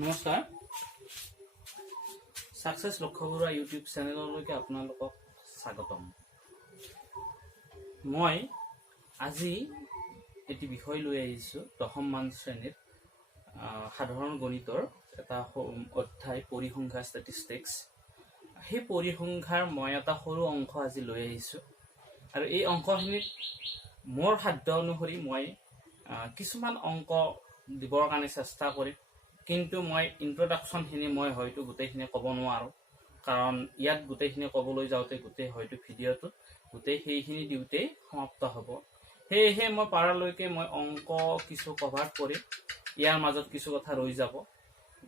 নমস্কাৰ সাকসেস লক্ষ্য বৰুৱা ইউটিউব চেনেললৈকে আপোনালোকক স্বাগতম। মই আজি এটি বিষয় লৈ আহিছো দশম মান শ্ৰেণীৰ সাধাৰণ গণিতৰ এটা অধ্যায় পৰিসংখ্যা ষ্টেটিষ্টিক্স। সেই পৰিসংখ্যাৰ মই এটা সৰু অংশ আজি লৈ আহিছো আৰু এই অংশখিনিত মোৰ সাধ্য অনুসৰি মই কিছুমান অংক দিবৰ কাৰণে চেষ্টা কৰিম, কিন্তু মই ইন্ট্ৰডাকশনখিনি মই হয়তো গোটেইখিনি ক'ব নোৱাৰো, কাৰণ ইয়াত গোটেইখিনি ক'বলৈ যাওঁতে গোটেই হয়তো ভিডিঅ'টো গোটেই সেইখিনি দিওঁতেই সমাপ্ত হ'ব। সেয়েহে মই পাৰালৈকে মই অংক কিছু কভাৰ কৰিম, ইয়াৰ মাজত কিছু কথা ৰৈ যাব,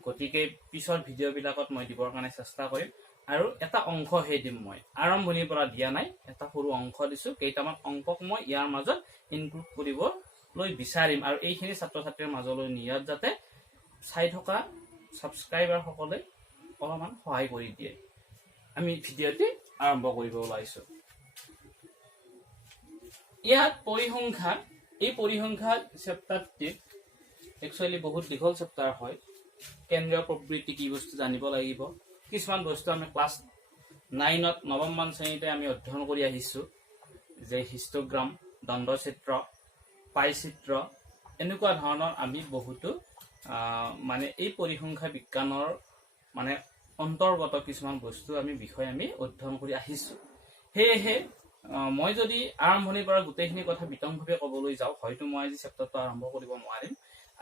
গতিকে পিছৰ ভিডিঅ'বিলাকত মই দিবৰ কাৰণে চেষ্টা কৰিম। আৰু এটা অংশহে দিম, মই আৰম্ভণিৰ পৰা দিয়া নাই, এটা সৰু অংশ দিছো, কেইটামান অংকক মই ইয়াৰ মাজত ইনক্লুড কৰিবলৈ বিচাৰিম আৰু এইখিনি ছাত্ৰ ছাত্ৰীৰ মাজলৈ নিয়াত যাতে চাই থকা ছাবস্ক্ৰাইবাৰ সকলে অলপমান সহায় কৰি দিয়ে। আমি ভিডিঅ'টি আৰম্ভ কৰিব ওলাইছো। ইয়াত পৰিসংখ্যা, এই পৰিসংখ্যা চেপ্টাৰটি একচুৱেলি বহুত দীঘল চেপ্টাৰ হয়। কেন্দ্ৰীয় প্ৰবৃত্তি কি বস্তু জানিব লাগিব, কিছুমান বস্তু আমি ক্লাছ 9ত নৱম মান শ্ৰেণীতে আমি অধ্যয়ন কৰি আহিছো, যে হিষ্টগ্ৰাম, দণ্ডচিত্ৰ, পাই চিত্ৰ, এনেকুৱা ধৰণৰ আমি বহুতো মানে এই পৰিসংখ্যা বিজ্ঞানৰ মানে অন্তৰ্গত কিছুমান বস্তু আমি বিষয় আমি অধ্যয়ন কৰি আহিছো। সেয়েহে মই যদি আৰম্ভণিৰ পৰা গোটেইখিনি কথা বিতংভাৱে ক'বলৈ যাওঁ, হয়তো মই আজি চেপ্টাৰটো আৰম্ভ কৰিব নোৱাৰিম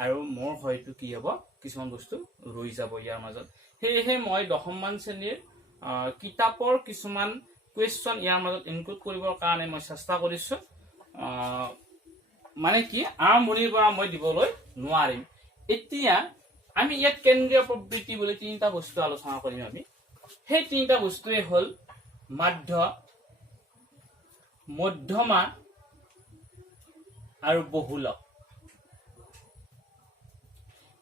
আৰু মোৰ হয়তো কি হ'ব, কিছুমান বস্তু ৰৈ যাব ইয়াৰ মাজত। সেয়েহে মই দশম মান শ্ৰেণীৰ কিতাপৰ কিছুমান কুৱেশ্যন ইয়াৰ মাজত ইনক্লুড কৰিবৰ কাৰণে মই চেষ্টা কৰিছো, মানে কি আৰম্ভণিৰ পৰা মই দিবলৈ নোৱাৰিম। এতিয়া আমি ইয়াত কেন্দ্ৰীয় প্ৰবৃত্তি বুলি তিনিটা বস্তু আলোচনা কৰিম আমি। সেই তিনিটা বস্তুৱে হ'ল মাধ্য, মধ্যমা আৰু বহুলক।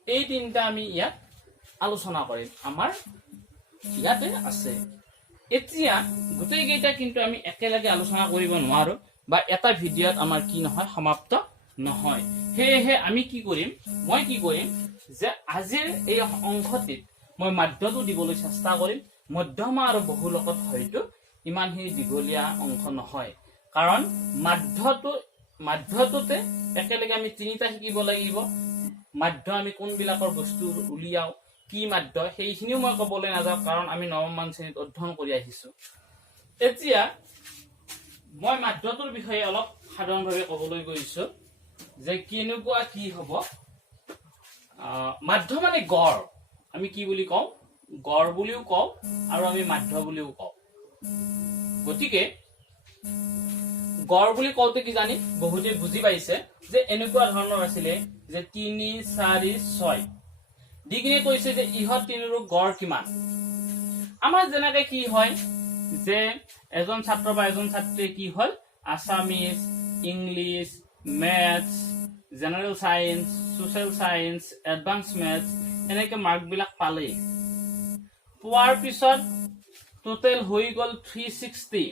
এই তিনিটা আমি ইয়াত আলোচনা কৰিম, আমাৰ ইয়াতে আছে। এতিয়া গোটেই কেইটা কিন্তু আমি একেলগে আলোচনা কৰিব নোৱাৰো, বা এটা ভিডিঅ'ত আমাৰ কি নহয়, সমাপ্ত নহয়। সেয়েহে আমি কি কৰিম, মই কি কৰিম যে আজিৰ এই অংশটিত মই মাধ্যটো দিবলৈ চেষ্টা কৰিম। মধ্যমা আৰু বহুলকত হয়তো ইমানখিনি দীঘলীয়া অংশ নহয়, কাৰণ মাধ্যটোতে একেলগে আমি তিনিটা শিকিব লাগিব। মাধ্য আমি কোনবিলাকৰ বস্তু উলিয়াও, কি মাধ্য, সেইখিনিও মই ক'বলৈ নাযাওঁ, কাৰণ আমি নৱম মান শ্ৰেণীত অধ্যয়ন কৰি আহিছো। এতিয়া মই মাধ্যটোৰ বিষয়ে অলপ সাধাৰণভাৱে ক'বলৈ গৈছো, যে কেনেকুৱা কি হ'ব। মাধ্য মানে গড়, আমি কি বুলি কওঁ, গড় বুলিও কওঁ আৰু আমি মাধ্য বুলিও কওঁ। গতিকে গড় বুলি কওঁতে কি জানি বহুতে বুজি পাইছে যে এনেকুৱা ধৰণৰ আছিলে, যে 3, 4, 6 দি কিনে কৈছে যে ইহঁত তিনিৰো গড় কিমান। আমাৰ যেনেকে কি হয়, যে এজন ছাত্ৰ বা এজন ছাত্ৰীয়ে কি হ'ল, Assamese, English, maths, general science, social science, advance maths, এনেকে মাৰ্কবিলাক পালেই। পোৱাৰ পিছত টোটেল হৈ গ'ল 360।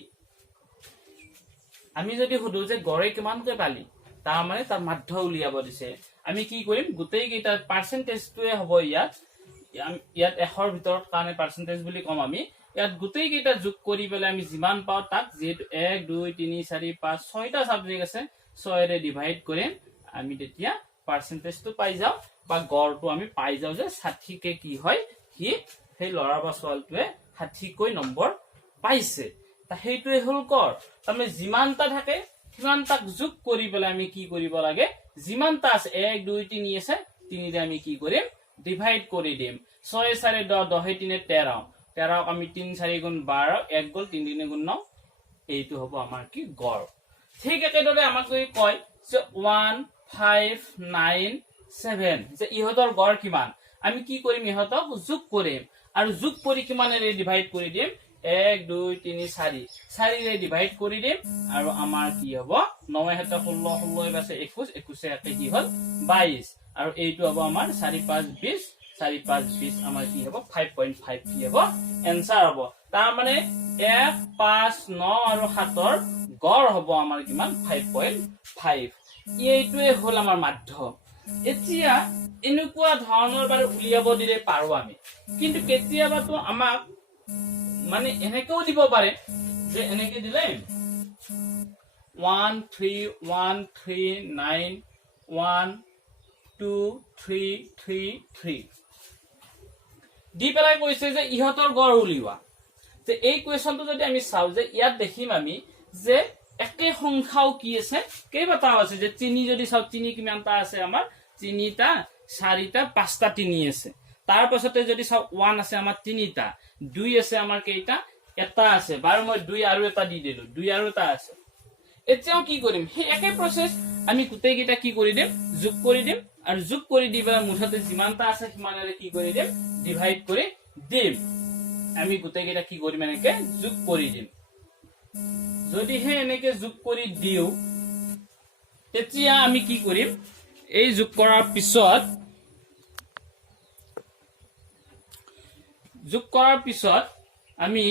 আমি যদি সুধো যে গড়ে কিমানকৈ পালি, তাৰমানে তাৰ মাধ্য উলিয়াব দিছে। আমি কি কৰিম, গোটেই কেইটা পাৰ্চেন্টেজটোৱে হ'ব ইয়াত 100ৰ ভিতৰত কাৰণে পাৰ্চেন্টেজ বুলি ক'ম আমি। ইয়াত গোটেই কেইটা যোগ কৰি পেলাই আমি যিমান পাওঁ, তাক যিহেতু 1, 2, 3, 4, 5, 6টা ছাবজেক্ট আছে, 6ৰে ডিভাইড কৰিম, আমি তেতিয়া পাৰ্চেন্টেজটো পাই যাওঁ, বা গড়টো আমি পাই যাওঁ যে 60কে কি হয়, সি সেই ল'ৰা বা ছোৱালীটোৱে 60কৈ নম্বৰ পাইছে। সেইটোৱে হ'ল গড়। তাৰমানে যিমানটা থাকে সিমানটাক যোগ কৰি পেলাই আমি কি কৰিব লাগে, যিমানটা আছে 1, 2, 3 আছে, 3ৰে আমি কি কৰিম, ডিভাইড কৰি দিম। 6, 4, 10, 10, 3, 13, 13ক আমি 3, 4 গুণ 12, 1 গ'ল, 3, 3 গুণ 9, এইটো হ'ব আমাৰ কি গড়। ঠিক একেদৰে আমাক যদি কয় যে 1, 5, 9, 7, যে ইহঁতৰ গড় কিমান, আমি কি কৰিম, ইহঁতক যোগ কৰিম আৰু যোগ কৰি কিমানেৰে ডিভাইড কৰি দিম, 1, 2, 3, 4, 4ৰে ডিভাইড কৰি দিম, আৰু আমাৰ কি হ'ব, 9 × 7 = 16, 16 × 21, 21 কি হ'ল 22, আৰু এইটো হ'ব আমাৰ 4, 5, 20, 4, 5, 20, আমাৰ কি হ'ব 5.5 কি হ'ব এনসাৰ হ'ব। তাৰমানে 1, 5, 9 আৰু 7ৰ গড় হ'ব আমাৰ কিমান, 5.5। এইটোৱে হ'ল আমাৰ মাধ্য। এতিয়া এনেকুৱা ধৰণৰ বাৰু উলিয়াব দিলে পাৰো আমি কিন্তু কেতিয়াবাতো আমাক মানে এনেকেও দিব পাৰে যে এনেকে দিলে 1 3 1 3 9 1 2 3 3 3 দি পেলাই কৈছে যে ইহঁতৰ গড় উলিওৱা যে এই কোৱেশ্যনটো যদি আমি চাওঁ যে ইয়াত দেখিম আমি যে একে সংখ্যাও কি আছে কেইবাটাও আছে যে তিনি যদি চাওঁ তিনি কিমানটা আছে আমাৰ তিনিটা চাৰিটা পাঁচটা তিনি আছে তাৰ পাছতে যদি চাওঁ 1 আছে আমাৰ তিনিটা 2 আছে আমাৰ কেইটা এটা আছে বাৰু মই 2 আৰু এটা দি দিলো 2 আৰু এটা আছে এতিয়াও কি কৰিম সেই একে প্ৰসেস আমি গোটেই কেইটা কি কৰি দিম যোগ কৰি দিম আৰু যোগ কৰি দিবা মুঠতে যিমানটা আছে সিমানেৰে কি কৰি দিম ডিভাইড কৰি দিম আমি গোটেই কেইটা কি কৰিম এনেকে যোগ কৰি দিম যদি হে এনেকে যোগ কৰি দিও তেতিয়া আমি কি কৰিম এই যোগ কৰাৰ পিছত আমি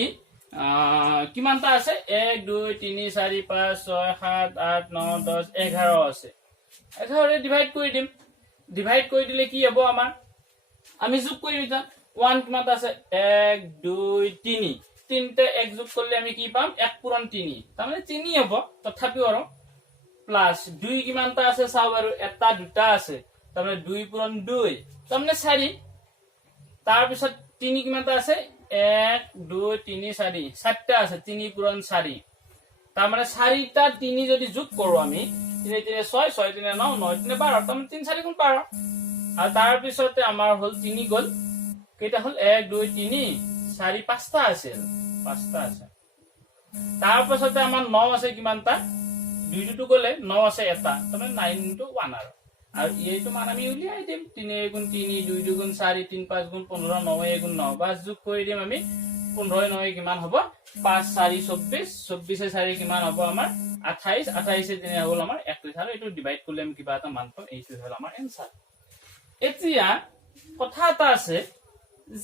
কিমানটা আছে 1 2 3 4 5 6 7 8 9 10 11 আছে 11 ৰে ডিভাইড কৰি দিম ডিভাইড কৰি দিলে কি হ'ব আমাৰ আমি যোগ কৰিম এটা 1 কিমানটা আছে 1 2 3 তিনটা এক যোগ করলে আমি কি পাম 1 পূরণ 3 তার মানে 3 হ'ব তথাপিও আৰু প্লাস 2 কিমানটা আছে চাও আৰু এটা দুটা আছে তাৰ মানে 2 পূৰণ 2 তাৰ মানে 4 তাৰ পিছত 3 কিমানটা আছে 1 2 3 4 সাতটা আছে 3 পূরণ 4 তার মানে 4টা 3 যদি যোগ কৰো আমি 3 3 6 6 3 9 9 3 12 তার মানে 3 4 গুণ 12 আর তাৰ পিছতে আমাৰ হল 3 গল কেইটা হল 1 2 3 4 5টা আছে 5টা আছে তাৰ পাছতে আমাৰ 9 আছে কিমানটা 2 টু গলে 9 আছে এটা মানে 9 into 1 আৰু এইটো মান আমি উলিয়াই দিম 3 গুণ 3 2 গুণ 4 3 5 গুণ 15 9 গুণ 9 বাস যোগ কৰি দিম আমি 15 9 কিমান হ'ব 5 4 24 24 4 কিমান হ'ব আমাৰ 28 28 দিনে হ'ল আমাৰ 31 আৰু এইটো ডিভাইড কৰিলে আমি কিবা এটা মান পাম এইটো হ'ল আমাৰ এনসার এতিয়া কথা এটা আছে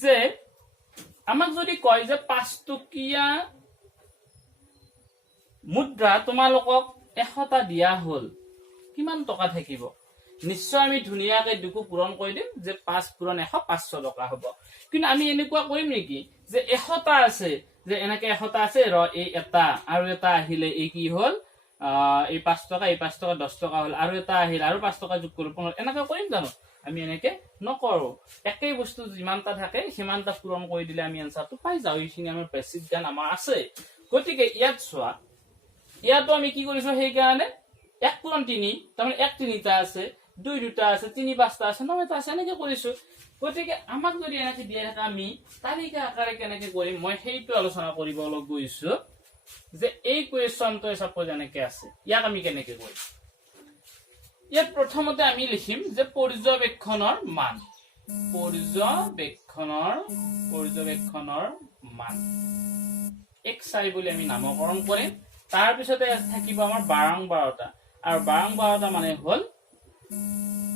যে আমাক যদি কয় যে 5 টকীয়া মুদ্রা তোমালোকক 100টা দিয়া হল কিমান টকা থাকিব নিশ্চয় আমি ধুনিয়াকে দুকু পূৰণ কৰি দিম যে 5 পূৰণ 100 500 টকা হ'ব কিন্তু আমি এনেকুৱা কৰিম নেকি যে 100টা আছে যে এনেকে 100টা আছে ৰ এই এটা আৰু এটা আহিলে এই কি হল এই 5 টকা এই 5 টকা 10 টকা হল আৰু এটা আহিল আৰু 5 টকা যোগ কৰি 15 এনেকা কৰিম জানো আমি এনেকে নকৰো একেই বস্তু যিমানটা থাকে সিমানটা পূৰণ কৰি দিলে আমি আনসাৰটো পাই যাও এইখিনি আমাৰ বেসিক জ্ঞান আমাৰ আছে গতিকে ইয়াত চোৱা ইয়াতো আমি কি কৰিছো সেই কাৰণে 1 পূৰণ 3 তাৰ মানে 1 3টা আছে 2 দুটা আছে 3 5টা আছে 9টা আছে এনেকে কৰিছো গতিকে আমাক যদি এনেকে দিয়া থাকে আমি তালিকা আকাৰে কেনেকে কৰিম মই সেইটো আলোচনা কৰিব লগ গৈছো যে এই কোৱেশ্যনটো সাপোজ এনেকে আছে ইয়াক আমি কেনেকে কৰিম ইয়াত প্ৰথমতে আমি লিখিম যে পৰ্যবেক্ষণৰ মান xi বুলি আমি নামকৰণ কৰিম তাৰ পিছতে থাকিব আমাৰ 12টা আৰু 12টা মানে হল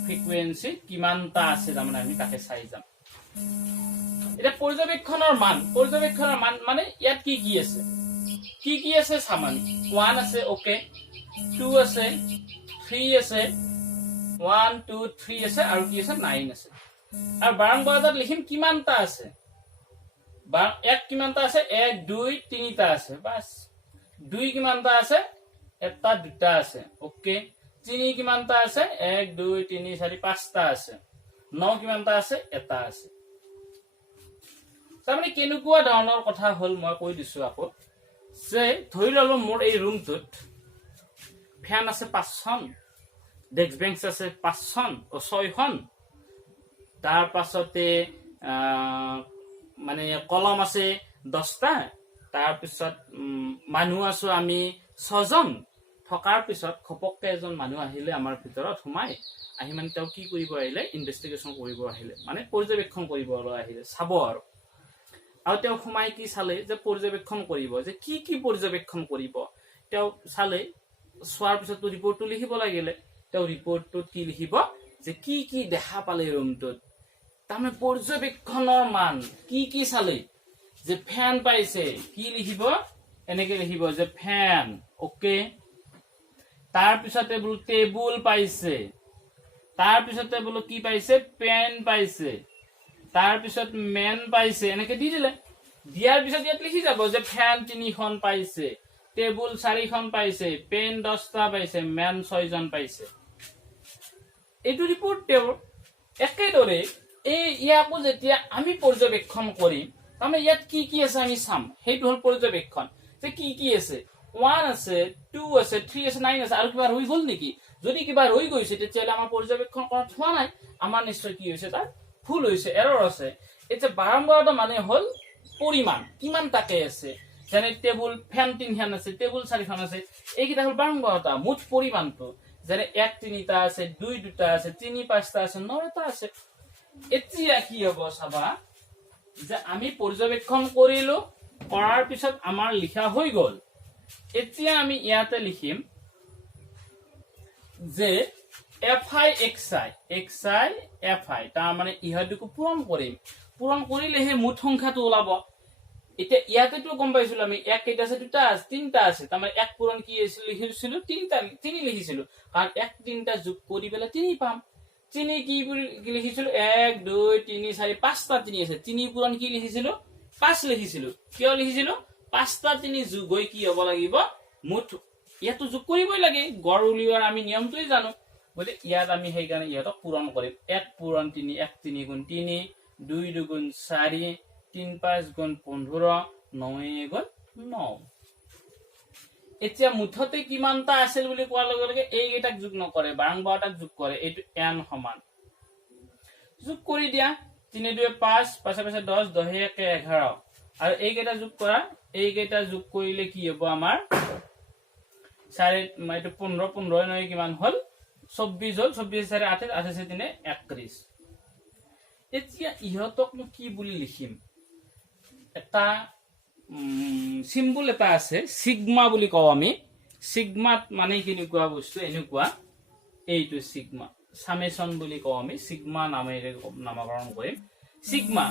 ফ্ৰিকুৱেন্সি কিমানটা আছে মানে আমি তাকে চাই যাম এটা পৰ্যবেক্ষণৰ মান মানে ইয়াত কি আছে সামান্য 1 আছে ওকে 2 আছে 3 আছে 1 2 3 আছে আৰু কি আছে 9 আছে আৰু 12টাত লিখিম কিমানটা আছে এক কিমানটা আছে 1 2 3টা আছে বাস 2 কিমানটা আছে এটা দুটা আছে ওকে 3 কিমানটা আছে 1 2 3 4 5টা আছে 9 কিমানটা আছে এটা আছে তাৰমানে কেনেকুৱা ধৰণৰ কথা হল মই কৈ দিছো আকৌ যে ধৰি ললো মোৰ এই ৰুমটোত ফ্যান আছে 5খন ডেস্ক বেঞ্চ আছে 5খন ও 6খন তাৰ পাছতে মানে কলম আছে 10টা তাৰ পিছত মানুহ আছো আমি 6জন থকাৰ পিছত খপককে এজন মানুহ আহিলে আমাৰ ভিতৰত সোমাই আহি মানে তেওঁ কি কৰিব আহিলে ইনভেষ্টিগেশন কৰিব আহিলে মানে পৰ্যবেক্ষণ কৰিব আহিলে চাব আৰু তেওঁ সোমাই কি চালে যে পৰ্যবেক্ষণ কৰিব যে কি পৰ্যবেক্ষণ কৰিব তেওঁ চালে সোৱাৰ পিছত ৰিপৰ্টটো লিখিব লাগিলে তেওঁ ৰিপৰ্টটোত কি লিখিব যে কি দেখা পালে ৰুমটোত তাৰমানে পৰ্যবেক্ষণৰ মান কি চালে যে ফ্যান পাইছে কি লিখিব এনেকে লিখিব যে ফ্যান ওকে তাৰ পিছতে টেবুল পাইছে তাৰ পিছতে বোলো কি পাইছে পেন পাইছে তাৰ পিছত মেন পাইছে এনেকে দি দিলে দিয়াৰ পিছত ইয়াত লিখি যাব যে ফেন 3খন পাইছে টেবুল 4খন পাইছে পেন 10টা পাইছে মেন 6জন পাইছে এইটো ৰিপৰ্ট টেবুল একেদৰে এই ইয়াকো যেতিয়া আমি পৰ্যবেক্ষণ কৰিম আমি ইয়াত কি কি আছে আমি চাম সেইটো হল পৰ্যবেক্ষণ যে কি কি আছে 1 আছে 2 আছে 3 আছে 9 আছে আৰু কিবা ৰৈ গল নেকি যদি কিবা ৰৈ গৈছে তেতিয়ালে আমাৰ পৰ্যবেক্ষণ কৰা হোৱা নাই আমাৰ নিশ্চয় কি হৈছে তাৰ ভুল হৈছে এৰৰ আছে এটা বাৰম্বাৰটা মানে হল পৰিমাণ কিমান টাকে আছে যেনে টেবুল ফেন 3খন আছে টেবুল 4খন আছে এইকিটা হল বাৰম্বাৰটা মুঠ পৰিমাণটো যেনে 1 3টা আছে 2 2টা আছে 3 5টা আছে 9টা আছে এতিয়া কি হ'ব চাবা যে আমি পৰ্যবেক্ষণ কৰিলো কৰাৰ পিছত আমাৰ লিখা হৈ গল এতিয়া আমি ইয়াতে লিখিম যে fi xi fi তাৰ মানে ইহতকো পূৰণ কৰিম পূৰণ কৰিলেহে মুঠ সংখ্যাটো ওলাব এটা ইয়াতেটো গম পাইছিল আমি এক কেইটা আছে দুটা আছে তিনটা আছে তাৰ মানে এক পূৰণ কি আছিল লিখিছিল তিনটা তিনি লিখিছিল কাৰণ এক তিনটা যোগ কৰি পেলাই তিনি পাম তিনি কি লিখিছিল 1 2 3 4 5টা তিনি আছে তিনি পূৰণ কি লিখিছিল 5 লিখিছিল কিয় লিখিছিল 5টা তিনি যোগ হৈ কি হ'ব লাগিব মুঠ ইয়াতো যোগ কৰিবই লাগে গড় উলিওৱাৰ আমি নিয়মটোই জানো বলে ইয়াত আমি সেই কাৰণে ইয়াত পূৰণ কৰিম 1 পূৰণ 3 1 3 গুণ 3 2 2 গুণ 4 3 5 গুণ 15 9 গুণ 9 এতিয়া মুঠতে কিমানটা আছিল বুলি কোৱাৰ লগে লগে এইকেইটাক যোগ নকৰে বাৰংবাৰটাক যোগ কৰে এইটো n সমান যোগ কৰি দিয়া 3 2 5 5 5 10 10 1 11 আৰু এইকেইটা যোগ কৰা এইকেইটা যোগ কৰিলে কি হ'ব আমাৰ 4 এইটো 15 15 নয় কিমান হল 24 হল 24 4 8 8 3 31 এতিয়া ইহতক কি বুলি লিখিম এটা সিম্বল এটা আছে সিগমা বুলি কও আমি সিগমাত মানে কেনেকুৱা বস্তু এনেকুৱা এইটো সিগমা সামেশন বুলি কও আমি সিগমা নামেৰে নামকৰণ কৰিম সিগমা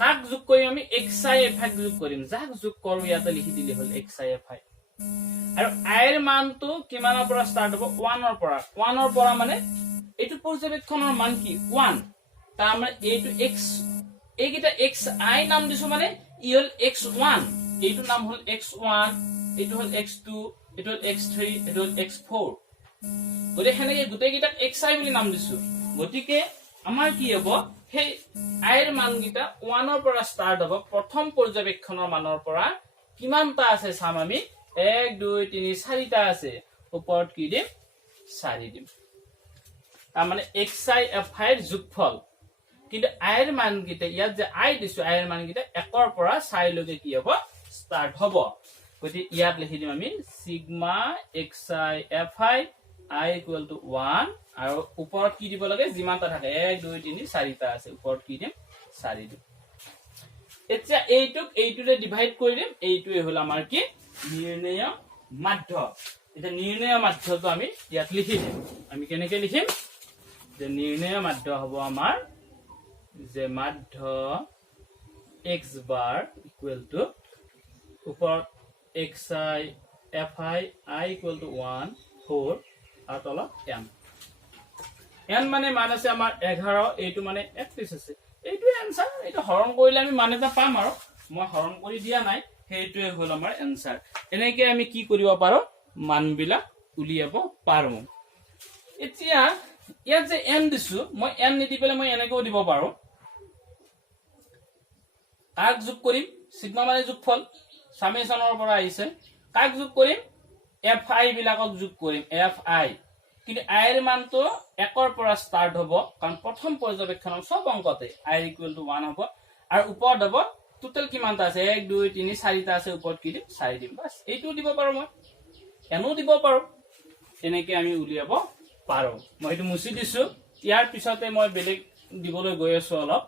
কাক যোগ কৰিম আমি xi fi যোগ কৰিম যাক যোগ কৰো ইয়াতে লিখি দিলে হল xi fi আৰু i এৰ মানটো কিমানৰ পৰা ষ্টাৰ্ট হ'ব 1 ৰ পৰা মানে এইটো পৰ্যবেক্ষণৰ মান কি 1 তাৰ মানে এইটো x এইকিটা xi নাম দিছো মানে ই হল x1 এইটো নাম হল x1 এইটো হল x2 এইটো হল x3 এইটো হল x4 গতে হেনেকে গুটেকিটা xi বুলি নাম দিছো গতিকে আমাৰ কি হ'ব সেই i এৰ মানগিটা 1 ৰ পৰা ষ্টাৰ্ট হ'ব প্ৰথম পৰ্যবেক্ষণৰ মানৰ পৰা কিমানটা আছে চাম আমি 1 2 3 4টা আছে ওপৰত কি দিম 4 দিম তাৰ মানে xi fi ৰ যোগফল কিন্তু i এৰ মানগিটা ইয়াত যে i দিছো i এৰ মানগিটা 1 ৰ পৰা 4 লৈকে কি হ'ব ষ্টাৰ্ট হ'ব গতি ইয়াত লিখি দিম আমি সিগমা xi fi i = 1 আৰু ওপৰত কি দিব লাগে যিমানটা থাকে 1 2 3 4টা আছে ওপৰত কি দিম 4 দিম এতিয়া এইটোৰে ডিভাইড কৰি দিম এইটোৱে হল আমাৰ কি নিৰ্ণয় মাধ্য এটা নিৰ্ণয় মাধ্যটো আমি ইয়াত লিখি দিম আমি কেনেকৈ লিখিম যে নিৰ্ণয় মাধ্য হ'ব আমাৰ যে মাধ্য x bar = ওপৰত xi fi i = 1 4 আৰু তলত n মানে মান আছে আমাৰ 11 এইটো মানে 31 আছে এইটো आंसर এটা হৰণ কৰিলে আমি মান এটা পাম আৰু মই হৰণ কৰি দিয়া নাই সেইটোৱে হল আমাৰ आंसर এনেকৈ আমি কি কৰিব পাৰো মানবিলাক উলিয়াব পাৰো এতিয়া ইয়াত যে n দিছো মই n নিদি পেলে মই এনেকৈ দিব পাৰো কাক যোগ কৰিম সিগমা মানে যোগফল সামেশনৰ পৰা আহিছে কাক যোগ কৰিম fi বিলাকক যোগ কৰিম fi কিন্তু i এৰ মানটো 1 ৰ পৰা ষ্টাৰ্ট হ'ব কাৰণ প্ৰথম পৰ্যবেক্ষণৰ সব অংকতে i = 1 হ'ব আৰু ওপৰত হ'ব টোটাল কিমানটা আছে 1 2 3 4টা আছে ওপৰত কি দিম 4 দিম বাস এইটো দিব পাৰো মই এনো দিব পাৰো এনেকৈ আমি উলিয়াব পাৰো মই এটো মুছি দিছো ইয়াৰ পিছতে মই বেলেগ দিবলৈ গৈ আছো অলপ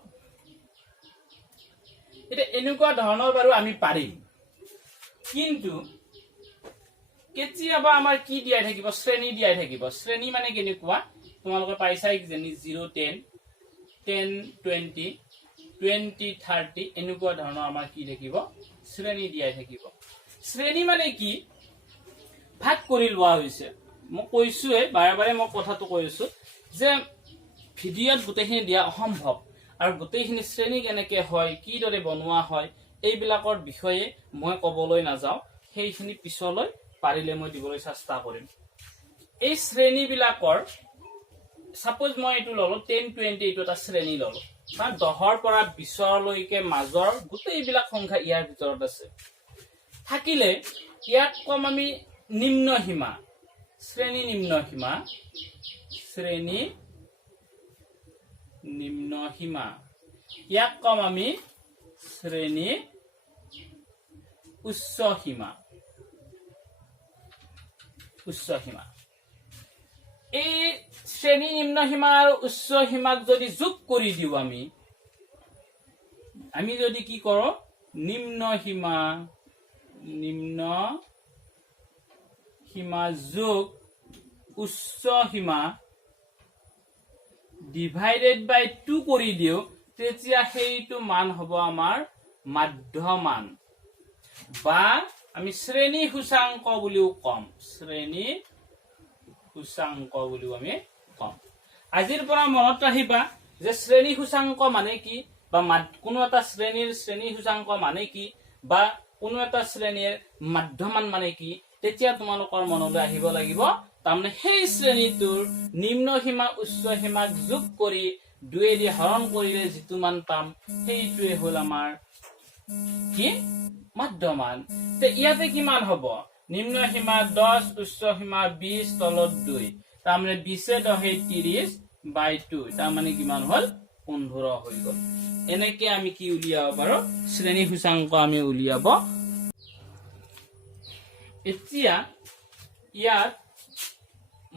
এটা এনেকুৱা ধৰণৰ বাৰু আমি পাৰিম কিন্তু কেতিয়াবা আমাৰ কি দিয়াই থাকিব শ্ৰেণী দিয়াই থাকিব শ্ৰেণী মানে কেনেকুৱা তোমালোকে পাইছাই যেনি 0 10 10 20 20 30 এনেকুৱা ধৰণৰ আমাৰ কি থাকিব শ্ৰেণী দিয়াই থাকিব শ্ৰেণী মানে কি ভাগ কৰি লোৱা হৈছে মই কৈছোৱে বাৰে বাৰে মই কথাটো কৈছো যে ভিডিঅ'ত গোটেইখিনি দিয়া অসম্ভৱ আৰু গোটেইখিনি শ্ৰেণী কেনেকে হয় কিদৰে বনোৱা হয় এইবিলাকৰ বিষয়ে মই ক'বলৈ নাযাওঁ সেইখিনি পিছলৈ পাৰিলে মই দিবলৈ চেষ্টা কৰিম এই শ্ৰেণীবিলাকৰ সাপোজ মই এইটো ললো 10 20 এইটো এটা শ্ৰেণী ললো বা 10 পৰা 20 লৈকে মাজৰ গোটেইবিলাক সংখ্যা ইয়াৰ ভিতৰত আছে থাকিলে ইয়াত কম আমি নিম্ন সীমা শ্ৰেণী নিম্ন সীমা ইয়াক কম আমি শ্ৰেণী উচ্চ সীমা এই শ্ৰেণী নিম্ন সীমা আৰু উচ্চ সীমাক যদি যোগ কৰি দিও আমি যদি কি কৰো নিম্ন সীমা যোগ উচ্চ সীমা ডিভাইডেড বাই 2 কৰি দিও তেতিয়া সেইটো মান হ'ব আমাৰ মধ্যমান বা আমি শ্ৰেণী সূচাংক বুলিও কম আজিৰ পৰা মনত ৰাখিবা যে শ্ৰেণী সূচাংক মানে কি বা কোনো এটা শ্ৰেণীৰ শ্ৰেণী সূচাংক মানে কি বা কোনো এটা শ্ৰেণীৰ মধ্যমান মানে কি তেতিয়া তোমালোকৰ মনলৈ আহিব লাগিব তাৰমানে সেই শ্ৰেণীটোৰ নিম্ন সীমা উচ্চ সীমাক যোগ কৰি 2 দি হৰণ কৰিলে যিটো মান পাম সেইটোৱে হ'ল আমাৰ কি মধ্যমান তে ইয়াতে কিমান হ'ব নিম্ন সীমা 10 উচ্চ সীমা 20 তলত 2 তাৰমানে 20 10 30 বাই 2 তাৰমানে কিমান হ'ল 15 হৈ গ'ল এনেকে আমি কি উলিয়াব পাৰো শ্ৰেণী সূচাংক আমি উলিয়াব এতিয়া ইয়াত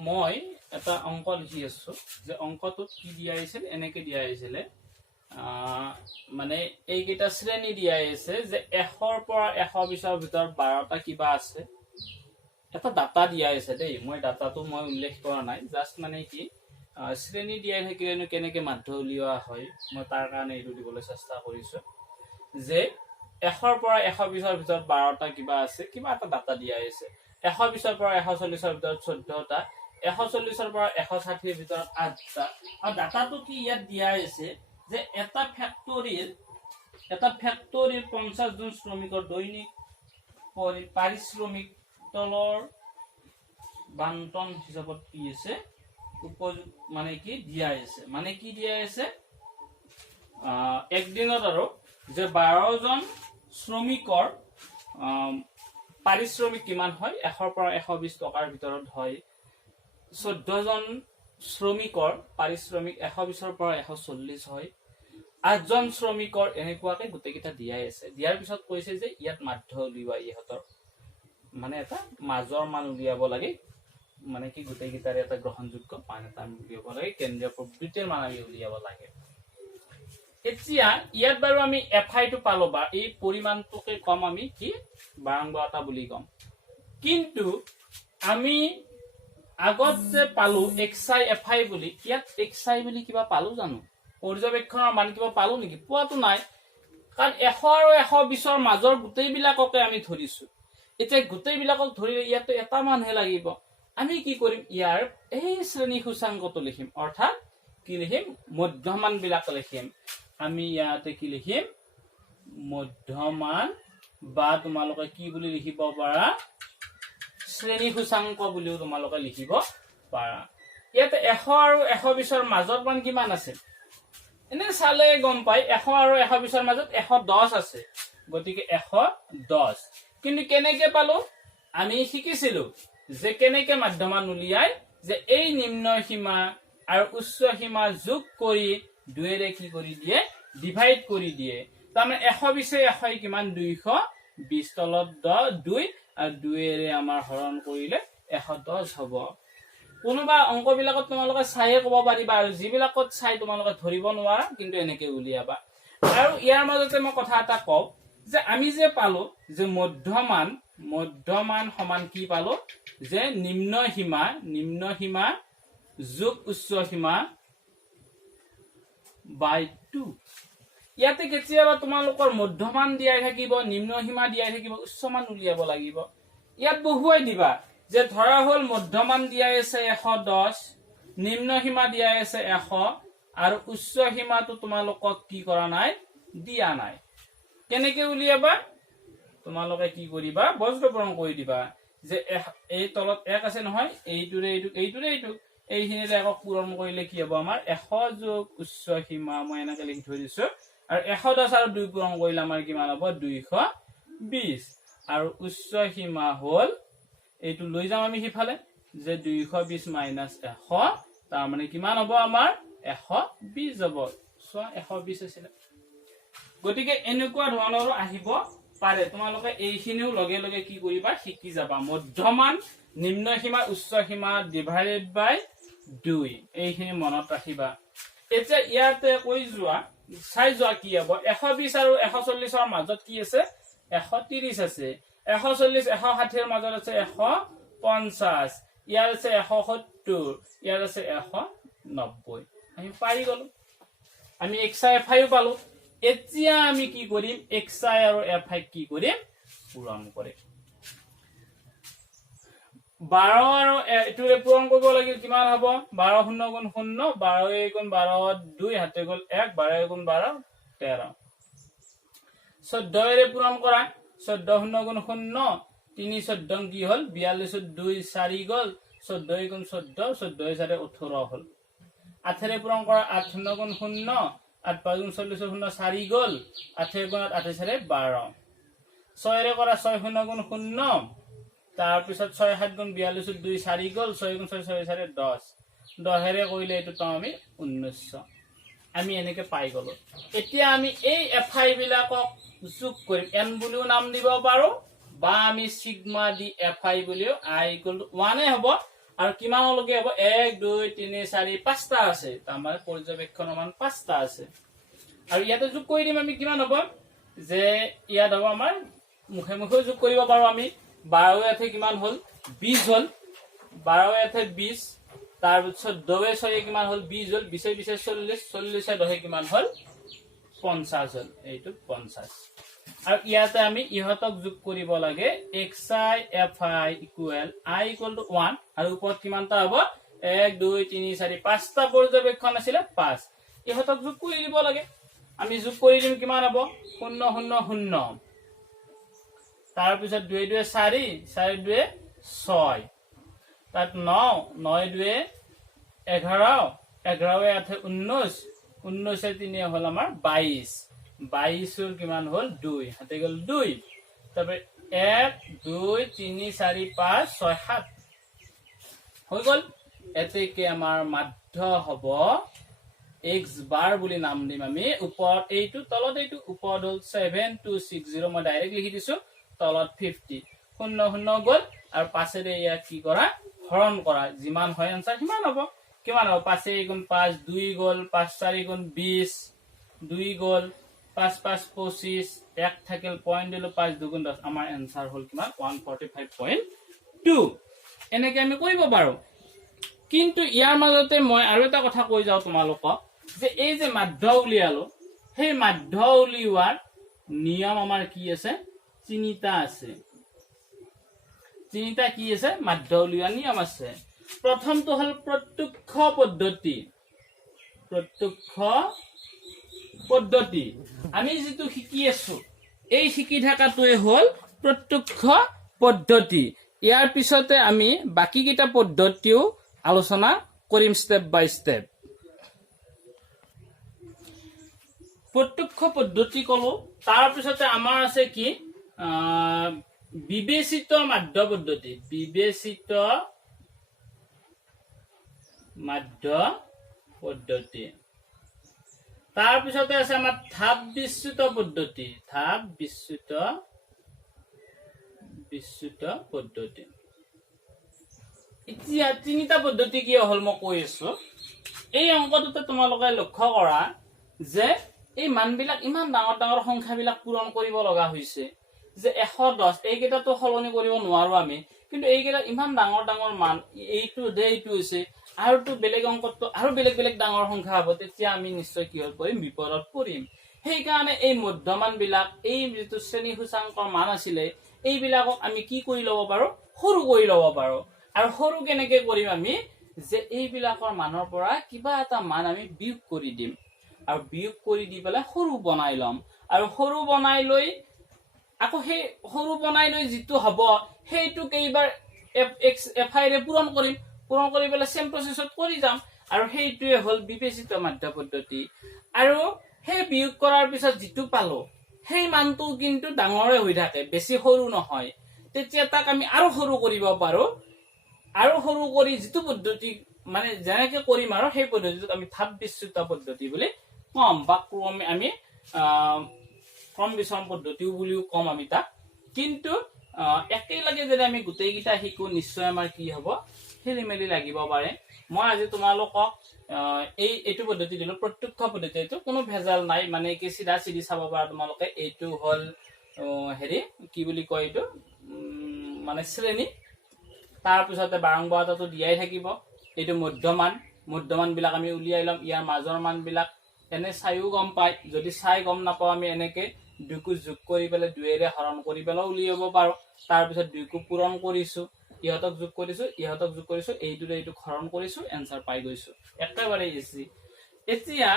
মই এটা অংক লিখি আছো যে অংকটোত কি দিয়া আছিল এনেকে দিয়া আছিল মানে এইকেইটা শ্ৰেণী দিয়া আছে যে 100 পৰা 120 ৰ ভিতৰত 12টা কিবা আছে এটা ডাটা দিয়া আছে দেই মই ডাটাটো মই উল্লেখ কৰা নাই জাস্ট মানে কি শ্ৰেণী দিয়া থাকিলে কেনেকে মাধ্য উলিওৱা হয় মই তাৰ কাৰণে এইটো দিবলৈ চেষ্টা কৰিছো যে 100 পৰা 120 ৰ ভিতৰত 12টা কিবা আছে কিবা এটা ডাটা দিয়া আছে 120 ৰ পৰা 140 ৰ ভিতৰত 14টা 140 ৰ পৰা 160 ৰ ভিতৰত 8টা আৰু ডাটাটো কি ইয়াত দিয়া আছে যে এটা ফ্যাক্টৰিৰ 50 জন শ্ৰমিকৰ দৈনিক পাৰিশ্ৰমিক তলৰ বান্টন হিচাপত কি আছে মানে কি দিয়া আছে একদিনত আৰু যে 12 জন শ্ৰমিকৰ পাৰিশ্ৰমিক কিমান হয় 100 পৰা 120 টকাৰ ভিতৰত হয় 14 জন শ্ৰমিকৰ পাৰিশ্ৰমিক 120 ৰ পৰা 140 হয় 8 জন শ্ৰমিকৰ এনেকুৱাকে গোটেইকেইটা দিয়াই আছে দিয়াৰ পিছত কৈছে যে ইয়াত মাধ্য উলিওৱা ইহঁতৰ মানে এটা মাজৰ মান উলিয়াব লাগে মানে কি গোটেইকেইটাৰ এটা গ্ৰহণযোগ্য মান এটা উলিয়াব লাগে কেন্দ্ৰীয় প্ৰবৃত্তিৰ মান আমি উলিয়াব লাগে এতিয়া ইয়াত বাৰু আমি এফআই টো পালো বা এই পৰিমাণটোকে কম আমি কি বাৰংবাৰতা বুলি কম কিন্তু আমি আগত যে পালো xi fi বুলি ইয়াত xi বুলি কিবা পালো জানো পৰ্যবেক্ষণৰ মান কিবা পালো নেকি পোৱাটো নাই কাৰণ 100 আৰু 120 ৰ মাজৰ গোটেইবিলাককে আমি ধৰিছো এতিয়া গোটেইবিলাকক ধৰিলে ইয়াতে এটা মানহে লাগিব আমি কি কৰিম ইয়াৰ এই শ্ৰেণী সূচাংকটো লিখিম অৰ্থাৎ কি লিখিম মধ্যমান বিলাক লিখিম আমি ইয়াতে কি লিখিম মধ্যমান বা তোমালোকে কি বুলি লিখিব পাৰা শ্ৰেণী সূচাংক বুলিও তোমালোকে লিখিব পাৰা ইয়াতে 100 আৰু 120 ৰ মাজৰ মান কিমান আছে এনে চালে গম পাই 100 আৰু 120 ৰ মাজত 110 আছে গতিকে 110 কিন্তু কেনেকে পালো আমি শিকিছিলো যে কেনেকে মধ্যমান উলিয়াই যে এই নিম্ন সীমা আৰু উচ্চ সীমা যোগ কৰি 2 ৰে কি কৰি দিয়ে ডিভাইড কৰি দিয়ে তাৰমানে 120 100 কিমান 220 তলত 2 আৰু 2 ৰে আমাৰ হৰণ কৰিলে 110 হ'ব কোনোবা অংকবিলাকত তোমালোকে চাইয়ে ক'ব পাৰিবা আৰু যিবিলাকত চাই তোমালোকে ধৰিব নোৱাৰা কিন্তু এনেকে উলিয়াবা আৰু ইয়াৰ মাজতে মই কথা এটা কওঁ যে আমি যে পালো যে মধ্যমান সমান কি পালো যে নিম্ন সীমা যোগ উচ্চ সীমা বাই 2 ইয়াতে কেতিয়াবা তোমালোকৰ মধ্যমান দিয়াই থাকিব নিম্ন সীমা দিয়াই থাকিব উচ্চ মান উলিয়াব লাগিব ইয়াত বহুৱাই দিবা যে ধৰা হল মধ্যমান দিয়াই আছে 110 নিম্ন সীমা দিয়াই আছে 100 আৰু উচ্চ সীমাটো তোমালোকক কি কৰা নাই দিয়া নাই কেনেকে উলিয়াবা তোমালোকে কি কৰিবা বজ্ৰ পূৰণ কৰি দিবা যে এই তলত 1 আছে নহয় এইটোৰে এইটো এইখিনিৰে একক পূৰণ কৰিলে কি হ'ব আমাৰ 100 যোগ উচ্চ সীমা মই এনেকে লিখি থৈ দিছো আৰু 110 আৰু 2 পূৰণ কৰিলে আমাৰ কিমান হ'ব 220 আৰু উচ্চ সীমা হ'ল এইটো লৈ যাম আমি হিফালে যে 220 মাইনাস 100 তাৰ মানে কিমান হ'ব আমাৰ 120 হ'ব সো 120 আছিল গতিকে এনেকুৱা ধৰণৰ আহিব পাৰে তোমালোকে এইখিনিও লগে লগে কি কৰিবা শিকি যাবা মধ্যমান নিম্ন সীমা উচ্চ সীমা ডিভাইডেড বাই 2 এইখিনি মনত ৰাখিবা এতিয়া ইয়াতে কৈ যোৱা চাই যোৱা কি হ'ব 120 আৰু 140 ৰ মাজত কি আছে 130 আছে 140 160 ৰ মাজত আছে 150 ইয়াৰ আছে 170 ইয়াৰ আছে 190 আমি পাই গলো আমি xi fi পালো এতিয়া আমি কি কৰিম xi আৰু fi কি কৰিম পূৰণ কৰিম 12 আৰু এটোৰে পূৰণ কৰিব লাগিল কিমান হ'ব 12 0 গুণ 0 12 গুণ 12 2 হাতে গল 1 12 গুণ 12 13 14 ৰে পূৰণ কৰা 14 0 গুণ 0 3 14 কি হল 42 2 4 গল 14 গুণ 14 14 4 18 হল 8 ৰে পূৰণ কৰা 8 0 গুণ 0 8 5 গুণ 40 0 4 গল 8 গুণ 8 4 12 6 ৰে কৰা 6 0 গুণ 0 তাৰ পিছত 6 7 গুণ 42 2 4 গল 6 গুণ 6 6 4 10 10 ৰে কৰিলে এটো পাম আমি 1900 আমি এনেকে পাই গলো এতিয়া আমি এই fi বিলাকক যোগ কৰিম n বুলিও নাম দিব পাৰো বা আমি সিগমা দি fi বুলিও I = 1 এ হ'ব আৰু কিমান লগে হ'ব 1 2 3 4 5টা আছে তাৰ পৰ্যবেক্ষণৰ মান 5টা আছে আৰু ইয়াতে যোগ কৰি দিম আমি কিমান হ'ব যে ইয়াত হ'ব আমাৰ মুখে মুখে যোগ কৰিব পাৰো আমি 12 এতে কিমান হল 20 হল 12 এতে 20 তাৰ পিছত 2 6 কিমান হল 20 হল 20 20 40 40 10 কিমান হল 50 হল এইটো 50 আৰু ইয়াতে আমি ইহতক যোগ কৰিব লাগে xi fi = I = 1 আৰু ওপৰত কিমানটা হ'ব 1 2 3 4 5টা পৰ্যবেক্ষণ আছিল 5 ইহতক যোগ কৰি দিব লাগে আমি যোগ কৰি দিম কিমান হ'ব 0 0 0 তাৰ পিছত 2 2 4 4 2 6 তাত 9 9 2 11 11 8 19 19 3 হল আমাৰ 22 22 ৰ কিমান হল 2 হাতে গল 2 তারপরে 1 2 3 4 5 6 7 হৈ গল এতেকে আমাৰ মাধ্য হ'ব x bar বুলি নাম দিম আমি ওপৰত এইটো তলত এইটো ওপৰত হল 7260 মই ডাইৰেক্ট লিখি দিছো তলত 50 0 0 গল আৰু পাছেৰে ইয়া কি কৰা হৰণ কৰা যিমান হয় আনসাৰ কিমান হ'ব কিমান হ'ব 5 গুণ 5 2 গল 5 4 গুণ 20 2 গল 5 5 25 1 থাকিল পয়েন্ট দিলো 5 2 গুণ 10 আমাৰ আনসাৰ হল কিমান 145.2 এনেকে আমি কৰিব পাৰো কিন্তু ইয়াৰ মাজতে মই আৰু এটা কথা কৈ যাও তোমালোকক যে এই যে মাধ্য উলিয়ালো সেই মাধ্য উলিওৱাৰ নিয়ম আমাৰ কি আছে তিনিটা আছে তিনিটা কি আছে মাধ্য উলিওৱাৰ নিয়ম আছে প্ৰথমটো হল প্ৰত্যক্ষ পদ্ধতি আমি যেটো শিকি আছো এই শিকি থাকাটোৱে হল প্ৰত্যক্ষ পদ্ধতি ইয়াৰ পিছতে আমি বাকি কিটা পদ্ধতিও আলোচনা কৰিম স্টেপ বাই স্টেপ প্ৰত্যক্ষ পদ্ধতি কলো তাৰ পিছতে আমাৰ আছে কি বিবেচিত মাধ্য পদ্ধতি তাৰ পিছতে আছে আমাৰ ধাপ বিস্তৃত পদ্ধতি এতিয়া তিনিটা পদ্ধতি কি হল মই কৈ আছো এই অংকটোতে তোমালোকে লক্ষ্য কৰা যে এই মানবিলাক ইমান ডাঙৰ ডাঙৰ সংখ্যাবিলাক পূৰণ কৰিব লগা হৈছে যে 110 এইকেইটাটো সলনি কৰিব নোৱাৰো আমি কিন্তু এইকেইটা ইমান ডাঙৰ ডাঙৰ মান এইটো হৈছে আৰু তো বেলেগ অংকটো আৰু বেলেগ বেলেগ ডাঙৰ সংখ্যা হ'ব তেতিয়া আমি নিশ্চয় কি হ'ল পৰিম বিপদত পৰিম সেই কাৰণে এই মধ্যমান বিলাক এই যেটো শ্ৰেণী সূচাংকৰ মান আছিলে এই বিলাকক আমি কি কৰি লব পাৰো সৰু কৰি লব পাৰো আৰু সৰু কেনেকে কৰিম আমি যে এইবিলাকৰ মানৰ পৰা কিবা এটা মান আমি বিয়োগ কৰি দিম আৰু বিয়োগ কৰি দি পেলাই সৰু বনাই ল'ম আৰু সৰু বনাই লৈ আকৌ সেই সৰু বনাই লৈ যিটো হ'ব সেইটোক এইবাৰ fi ৰে পূৰণ কৰিম পূৰণ কৰি পেলাই সেম প্ৰসেছত কৰি যাম আৰু সেইটোৱে হ'ল বিবেচিত মাধ্য পদ্ধতি আৰু সেই বিয়োগ কৰাৰ পিছত যিটো পালো সেই মানটো কিন্তু ডাঙৰে হৈ থাকে বেছি সৰু নহয় তেতিয়া তাক আমি আৰু সৰু কৰিব পাৰো আৰু সৰু কৰি যিটো পদ্ধতি মানে যেনেকে কৰিম আৰু সেই পদ্ধতিটোক আমি ধাপ বিচ্যুত পদ্ধতি বুলি কম বা আমি ক্ৰম বিচৰণ পদ্ধতিও বুলিও কম আমি তাক কিন্তু একেলগে যদি আমি গোটেইকেইটা শিকো নিশ্চয় আমাৰ কি হ'ব খেলি মেলি লাগিব পাৰে মই আজি তোমালোকক এইটো পদ্ধতি দিলো প্ৰত্যক্ষ পদ্ধতি এইটো কোনো ভেজাল নাই মানে কি চিধা চিধি চাব পাৰা তোমালোকে এইটো হ'ল হেৰি কি বুলি কয় এইটো মানে শ্ৰেণী তাৰ পিছতে বাৰংবাৰতাটো দিয়াই থাকিব এইটো মধ্যমান বিলাক আমি উলিয়াই লম ইয়াৰ মাজৰ মান বিলাক এনে চাইও গম পায় যদি চাই গম নাপাও আমি এনেকে দুইকো যোগ কৰি পেলাই দুইৰে হৰণ কৰি পেলাই উলিয়াব পাৰো তাৰ পিছত দুইকো পূৰণ কৰিছো ইহতক যোগ কৰিছো এইটোৰে এইটো হৰণ কৰিছো এনসাৰ পাই গৈছো একেবাৰে ইজি এতিয়া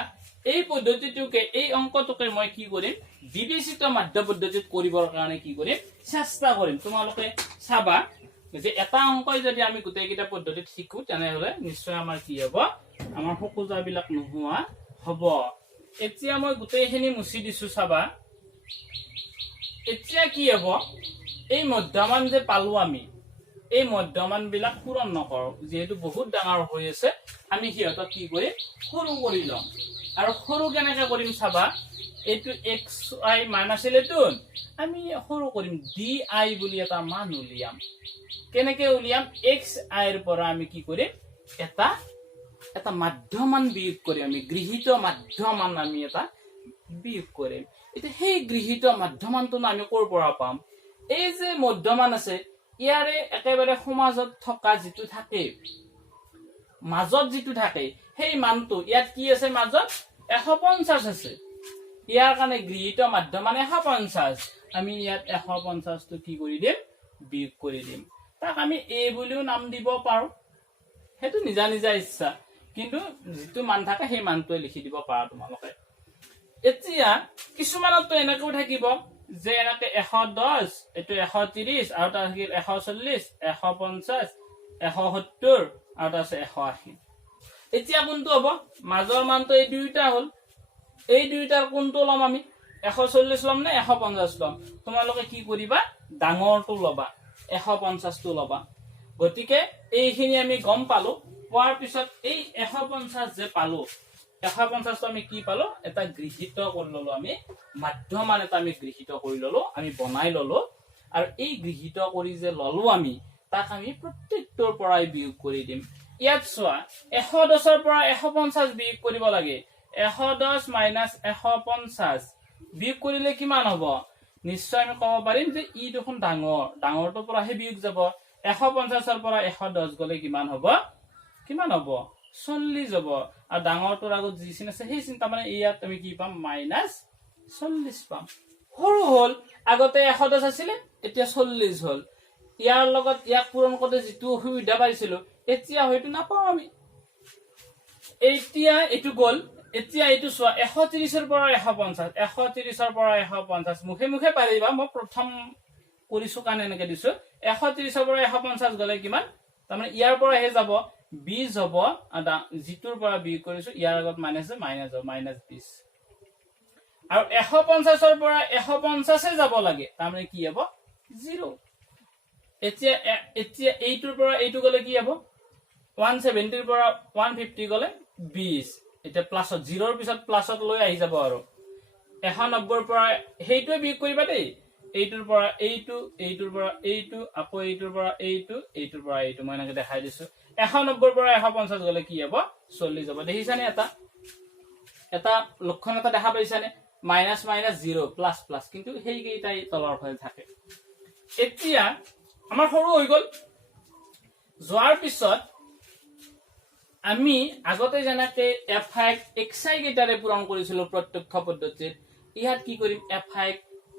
এই পদ্ধতিটোকে এই অংকটোকে মই কি কৰিম বিবেচিত মাধ্য পদ্ধতিত কৰিবৰ কাৰণে কি কৰিম চেষ্টা কৰিম তোমালোকে চাবা যে এটা অংকই যদি আমি গোটেইকেইটা পদ্ধতিত শিকো তেনেহলে নিশ্চয় আমাৰ কি হ'ব আমাৰ সকোজাবিলাক নোহোৱা হ'ব এতিয়া মই গোটেইখিনি মুছি দিছো চাবা এতিয়া কি হ'ব এই মধ্যমান যে পালো আমি এই মধ্যমান বিলাক পূৰণ নকৰো যেহেতু বহুত ডাঙৰ হৈ আছে আমি সিহঁতক কি কৰিম সৰু কৰি লম আৰু সৰু কেনেকৈ কৰিম চাবা এইটো xi মান আছিল এইটো আমি সৰু কৰিম di বুলি এটা মান উলিয়াম কেনেকৈ উলিয়াম xi ৰ পৰা আমি কি কৰিম এটা মাধ্যমান বিয়োগ কৰিম আমি গৃহীত মাধ্যমান আমি এটা বিয়োগ কৰিম এটা সেই গৃহীত মাধ্যমানটো আমি ক'ৰ পৰা পাম এই যে মধ্যমান আছে ইয়াৰে একেবাৰে সমাজত থকা যিটো থাকে মাজত যিটো থাকে সেই মানটো ইয়াত কি আছে মাজত 150 আছে ইয়াৰ কাৰণে গৃহীত মাধ্যমান 150 আমি ইয়াত 150 টো কি কৰি দিম বিয়োগ কৰি দিম তাক আমি a বুলিও নাম দিব পাৰো হেতু নিজা নিজা ইচ্ছা কিন্তু যিটো মান থাকে সেই মানটোৱে লিখি দিব পাৰা তোমালোকে এতিয়া কিছুমানতো এনেকৈ থাকিব যে এনেকে 110 এটো 130 আৰু তাৰ থাকিল 140 150 170 আৰু তাৰ আছে 180 এতিয়া কোনটো হ'ব মাজৰ মানটো এই দুইটা হ'ল এই দুইটাৰ কোনটো লম আমি 140 লম নে 150 লম তোমালোকে কি কৰিবা ডাঙৰটো লবা 150 টো লবা গতিকে এইখিনি আমি গম পালো পোৱাৰ পিছত এই 150 যে পালো 150 টো আমি কি পালো এটা গৃহীত কৰি ললো আমি মাধ্যমান এটা আমি গৃহীত কৰি ললো আমি বনাই ললো আৰু এই গৃহীত কৰি যে ললো আমি তাক আমি প্ৰত্যেকটোৰ পৰাই বিয়োগ কৰি দিম ইয়াত চোৱা 110 ৰ পৰা 150 বিয়োগ কৰিব লাগে 110 মাইনাস 150 বিয়োগ কৰিলে কিমান হ'ব নিশ্চয় আমি ক'ব পাৰিম যে ই দেখোন ডাঙৰটোৰ পৰা হে বিয়োগ যাব 150 ৰ পৰা 110 গলে কিমান হ'ব 40 হ'ব আৰু ডাঙৰটোৰ আগত যি চিন আছে সেই চিন্তা মানে ইয়াত আমি কি পাম মাইনাস 40 পাম সৰু হ'ল আগতে 110 আছিল এতিয়া 40 হ'ল ইয়াৰ লগত ইয়াক পূৰণ কৰোতে যিটো সুবিধা পাইছিলো এতিয়া হয়তো নাপাও আমি এতিয়া এটো গল এতিয়া এটো চোৱা 130 ৰ পৰা 150 130 ৰ পৰা 150 মুখে মুখে পাৰিবা মই প্ৰথম কৰিছো কাৰণে এনেকে দিছো 130 ৰ পৰা 150 গলে কিমান তাৰমানে ইয়াৰ পৰা হে যাব 20 হ'ব যিটোৰ পৰা বিয়োগ কৰিছো ইয়াৰ আগত মাইনাস হ'ব -20 আৰু 150 ৰ পৰা 150 এ যাব লাগে তাৰমানে কি হ'ব 0 এতিয়া এইটোৰ পৰা এইটো গলে কি হ'ব 170 ৰ পৰা 150 গলে 20 এটা প্লাসত 0 ৰ পিছত প্লাসত লৈ আহি যাব আৰু 190 ৰ পৰা হেইটোৱে বিয়োগ কৰিবা দেই এইটোৰ পৰা এইটোৰ পৰা এইটো আকৌ এইটোৰ পৰা এইটোৰ পৰা এইটো মই এনেকৈ দেখাই দিছো 190 ৰ পৰা 150 গলে কি হ'ব 40 হ'ব দেখিছানে এটা লক্ষণ এটা দেখা পাইছানে মাইনাস মাইনাস 0 প্লাস প্লাস কিন্তু হেই কেইটাই তলৰ ফালে থাকে এতিয়া আমাৰ সৰু হৈ গল যোৱাৰ পিছত আমি আগতে জানাতে fi xi কেইটাৰে পূৰণ কৰিছিলো প্ৰত্যক্ষ পদ্ধতিত ইয়াত কি কৰিম fi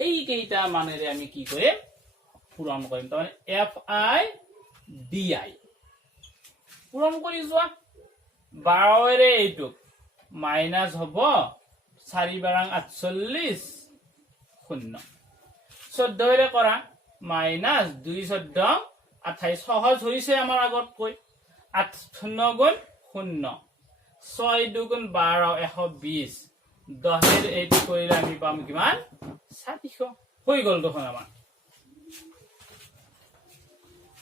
এই কেইটা মানেৰে আমি কি কৰিম পূৰণ কৰিম তাৰমানে fi di পূৰণ কৰি যোৱা 12ৰে এইটো মাইনাছ হ'ব 4 বাৰাং 48 0 14ৰে কৰা মাইনাছ 2 14 28 সহজ হৈছে আমাৰ আগতকৈ 8 0 গুণ 0 6 2 গুণ 12 120 10ৰ এইটো কৰিলে আমি পাম কিমান 400 হৈ গ'ল দেখোন আমাৰ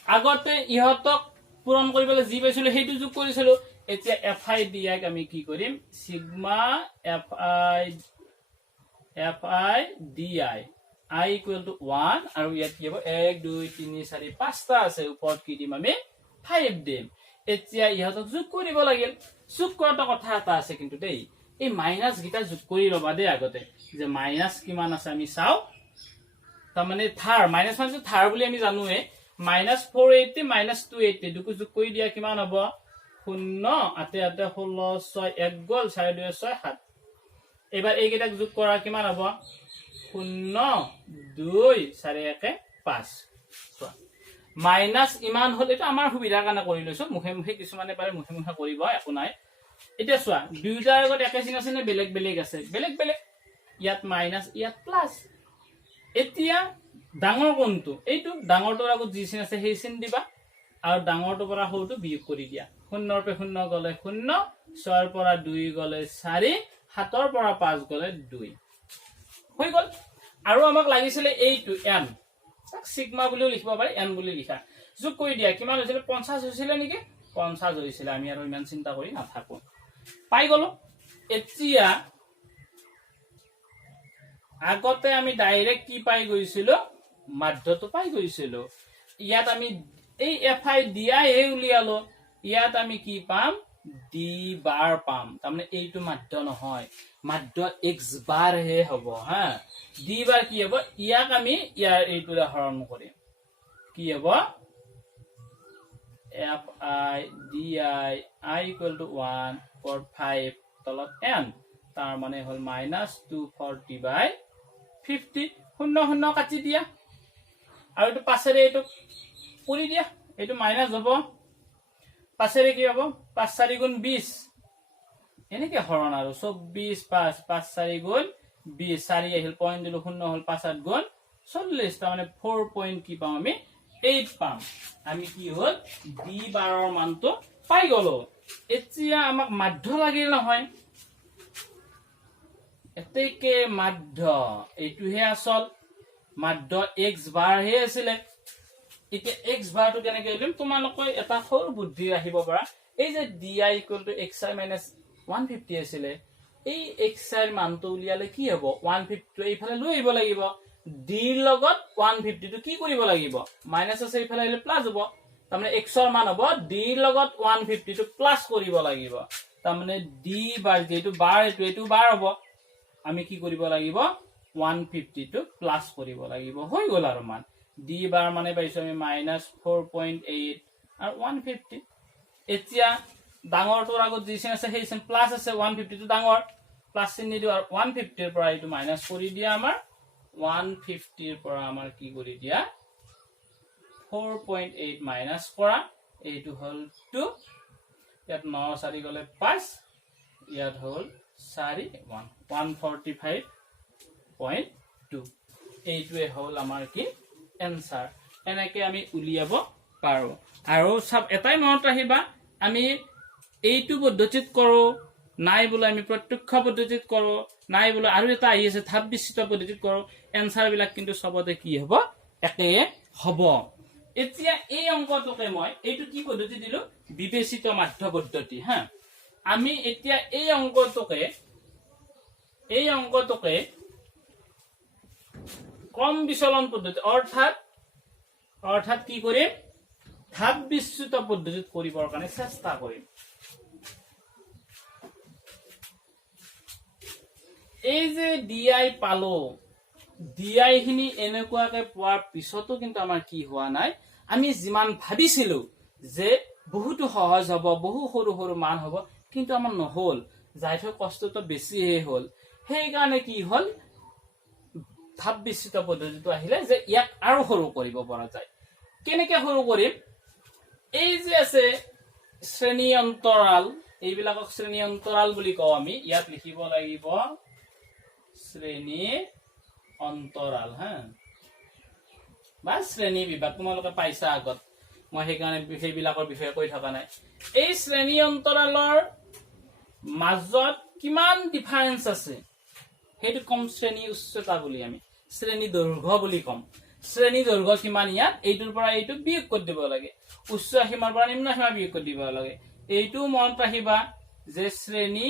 আগতে ইহতক পূৰণ কৰিবলৈ যি পাইছিলো সেইটো যোগ কৰিছিলো এতিয়া fi di আমি কি কৰিম sigma fi di I equal to 1 আৰু ইয়াত কি হ'ব 1 2 3 4 5টা আছে ওপৰত কি দিম আমি 5 দিম এতিয়া ইহতক যোগ কৰিব লাগিল যোগ কৰাটো কথা এটা আছে কিন্তু দেই এই মাইনাস গিটা যোগ কৰি লবা দেই আগতে যে মাইনাস কিমান আছে আমি চাও তাৰ মানে থাৰ মাইনাস মানে থাৰ বুলি আমি জানোৱে minus 480 minus 280 দুকো যোগ কৰি দিয়া কিমান হ'ব 0 আতে আতে 16 6 1 গল 4 2 6 7 এবাৰ এই কেইটাক যোগ কৰা কিমান হ'ব 0 2 4 1 5 মাইনাস ইমান হল এটা আমাৰ সুবিধাৰ কাৰণে কৰি লৈছো মুখে মুখে কিছুমানে পাৰে মুখে মুখে কৰিব একো নাই এতিয়া চোৱা দুইটাৰ আগত একে চিন আছে নে বেলেগ বেলেগ আছে বেলেগ বেলেগ ইয়াত মাইনাস ইয়াত প্লাস এতিয়া ডাঙৰ কোনটো এইটো ডাঙৰটোৰ আগত যি চিন আছে সেই চিন দিবা আৰু ডাঙৰটোৰ পৰা সৰুটো বিয়োগ কৰি দিয়া 0 ৰ পৰা 0 গলে 0 6 ৰ পৰা 2 গলে 4 7 ৰ পৰা 5 গলে 2 হৈ গল আৰু আমাক লাগিছিল এইটো n তাক সিগমা বুলিও লিখিব পাৰি n বুলি লিখা যোগ কৰি দিয়া কিমান হৈছিল 50 হৈছিল নেকি 50 হৈছিল আমি আৰু ইমান চিন্তা কৰি নাথাকো পাই গলো এতিয়া আগতে আমি ডাইৰেক্ট কি পাই গৈছিল মাধ্যটো পাই গৈছিল ইয়াত আমি এই fi di এ উলিয়ালো ইয়াত আমি কি পাম d বার পাম তাৰমানে এইটো মাধ্য নহয় মাধ্য x বার হে হ'ব হা d বার কি হ'ব ইয়াক আমি ইয়াৰ এইটোৰে হৰণ কৰিম কি হ'ব fi di I equal to 1 for 5 তলত n তাৰ মানে হল -240/50 শূন্য শূন্য কাটি দিয়া আৰু এটো পাছেৰে এটো কৰি দিয়া এটো মাইনাস হ'ব পাছেৰে কি হ'ব 5 4 গুণ 20 এনেকে হৰণ আৰু 24 5 5 4 গুণ 20 4 আহিল পইণ্ট দিলো শূন্য হল 5 8 গুণ 40 তাৰ মানে 4 পইণ্ট কি পাম আমি 8 পাম আমি কি হল d বাৰৰ মানটো পাই গলো এতিয়া আমাক মাধ্য লাগিল নহয় এতেকে মাধ্য এইটোহে আসল মাধ্য x বার হে আছিল এতিয়া x বাৰটো কেনেকৈ লিখিম তোমালোকে এটা সৰু বুদ্ধি ৰাখিব পাৰা এই যে di = xi - 150 আছিল এই xi ৰ মানটো উলিয়ালে কি হ'ব 150 টো এইফালে লৈ আহিব লাগিব d ৰ লগত 150 টো কি কৰিব লাগিব মাইনাস আছে এইফালে আহিলে প্লাস হ'ব তাৰমানে x ৰ মান হ'ব d ৰ লগত 150 টো প্লাস কৰিব লাগিব তাৰমানে d বাৰ যেটো বাৰ এইটো বাৰ হ'ব আমি কি কৰিব লাগিব 150 টো প্লাস কৰিব লাগিব হৈ গল আৰু মান d বাৰ মানে পাইছো আমি -4.8 আৰু 150 এতিয়া ডাঙৰটোৰ আগত যি চিন আছে সেই চিন প্লাস আছে 150 টো ডাঙৰ প্লাস চিন নিদিও আৰু 150 ৰ পৰা এইটো মাইনাস কৰি দিয়া আমাৰ 150 ৰ পৰা আমাৰ কি কৰি দিয়া 4.8 মাইনাস কৰা এইটো হল 2 ইয়াত 9 4 গলে 5 ইয়াত হল 4 145.2 এইটোৱে হল আমাৰ কি এনসাৰ এনেকে আমি উলিয়াব পাৰো আৰু সব এটাই মনত ৰাখিবা আমি এইটো পদ্ধতিত কৰো নাই বলে আমি প্ৰত্যক্ষ পদ্ধতিত কৰো নাই বলে আৰু এটা আহি আছে ধাপ বিস্তৃত পদ্ধতিত কৰো এনসার বিলাক কিন্তু সবতে কি হ'ব একে হ'ব এতিয়া এই অংকটোকে মই এইটো কি পদ্ধতি দিলো বিবেচিত মাধ্য পদ্ধতি হা আমি এতিয়া এই অংকটোকে কম বিচলন পদ্ধতি অর্থাৎ কি কৰিম ধাপ বিস্তৃত পদ্ধতিত কৰিবৰ কাৰণে চেষ্টা কৰিম এই যে di পালো di খিনি এনেকুৱাকে পোৱাৰ পিছতো কিন্তু আমাৰ কি হোৱা নাই আমি যিমান ভাবিছিলো যে বহুতো সহজ হ'ব বহু সৰু সৰু মান হ'ব কিন্তু আমাৰ নহল যাইথ কষ্টটো বেছি হে হল সেই কাৰণে কি হল ধাপ বিস্তৃত পদ্ধতিটো আহিলে যে ইয়াক আৰু সৰু কৰিব পৰা যায় কেনেকৈ সৰু কৰিম এই যে আছে শ্ৰেণী অন্তৰাল, এইবিলাকক শ্ৰেণী অন্তৰাল বুলি কওঁ আমি। ইয়াত লিখিব লাগিব শ্ৰেণী অন্তৰাল, হা, বা শ্ৰেণী বিভাগ। তোমালোকে পাইছা আগত, মই সেইকাৰণে সেইবিলাকৰ বিষয়ে কৈ থকা নাই। এই শ্ৰেণী অন্তৰালৰ মাজত কিমান ডিফাৰেন্স আছে সেইটো কম শ্ৰেণী উচ্চতা বুলি আমি, শ্ৰেণী দৈৰ্ঘ্য বুলি কম। শ্ৰেণী দৈৰ্ঘ্য কিমান, ইয়াত এইটোৰ পৰা এইটো বিয়োগ কৰি দিব লাগে, উচ্চ সীমাৰ পৰা নিম্ন সীমা বিয়োগ কৰি দিব লাগে। এইটো মনত ৰাখিবা যে শ্ৰেণী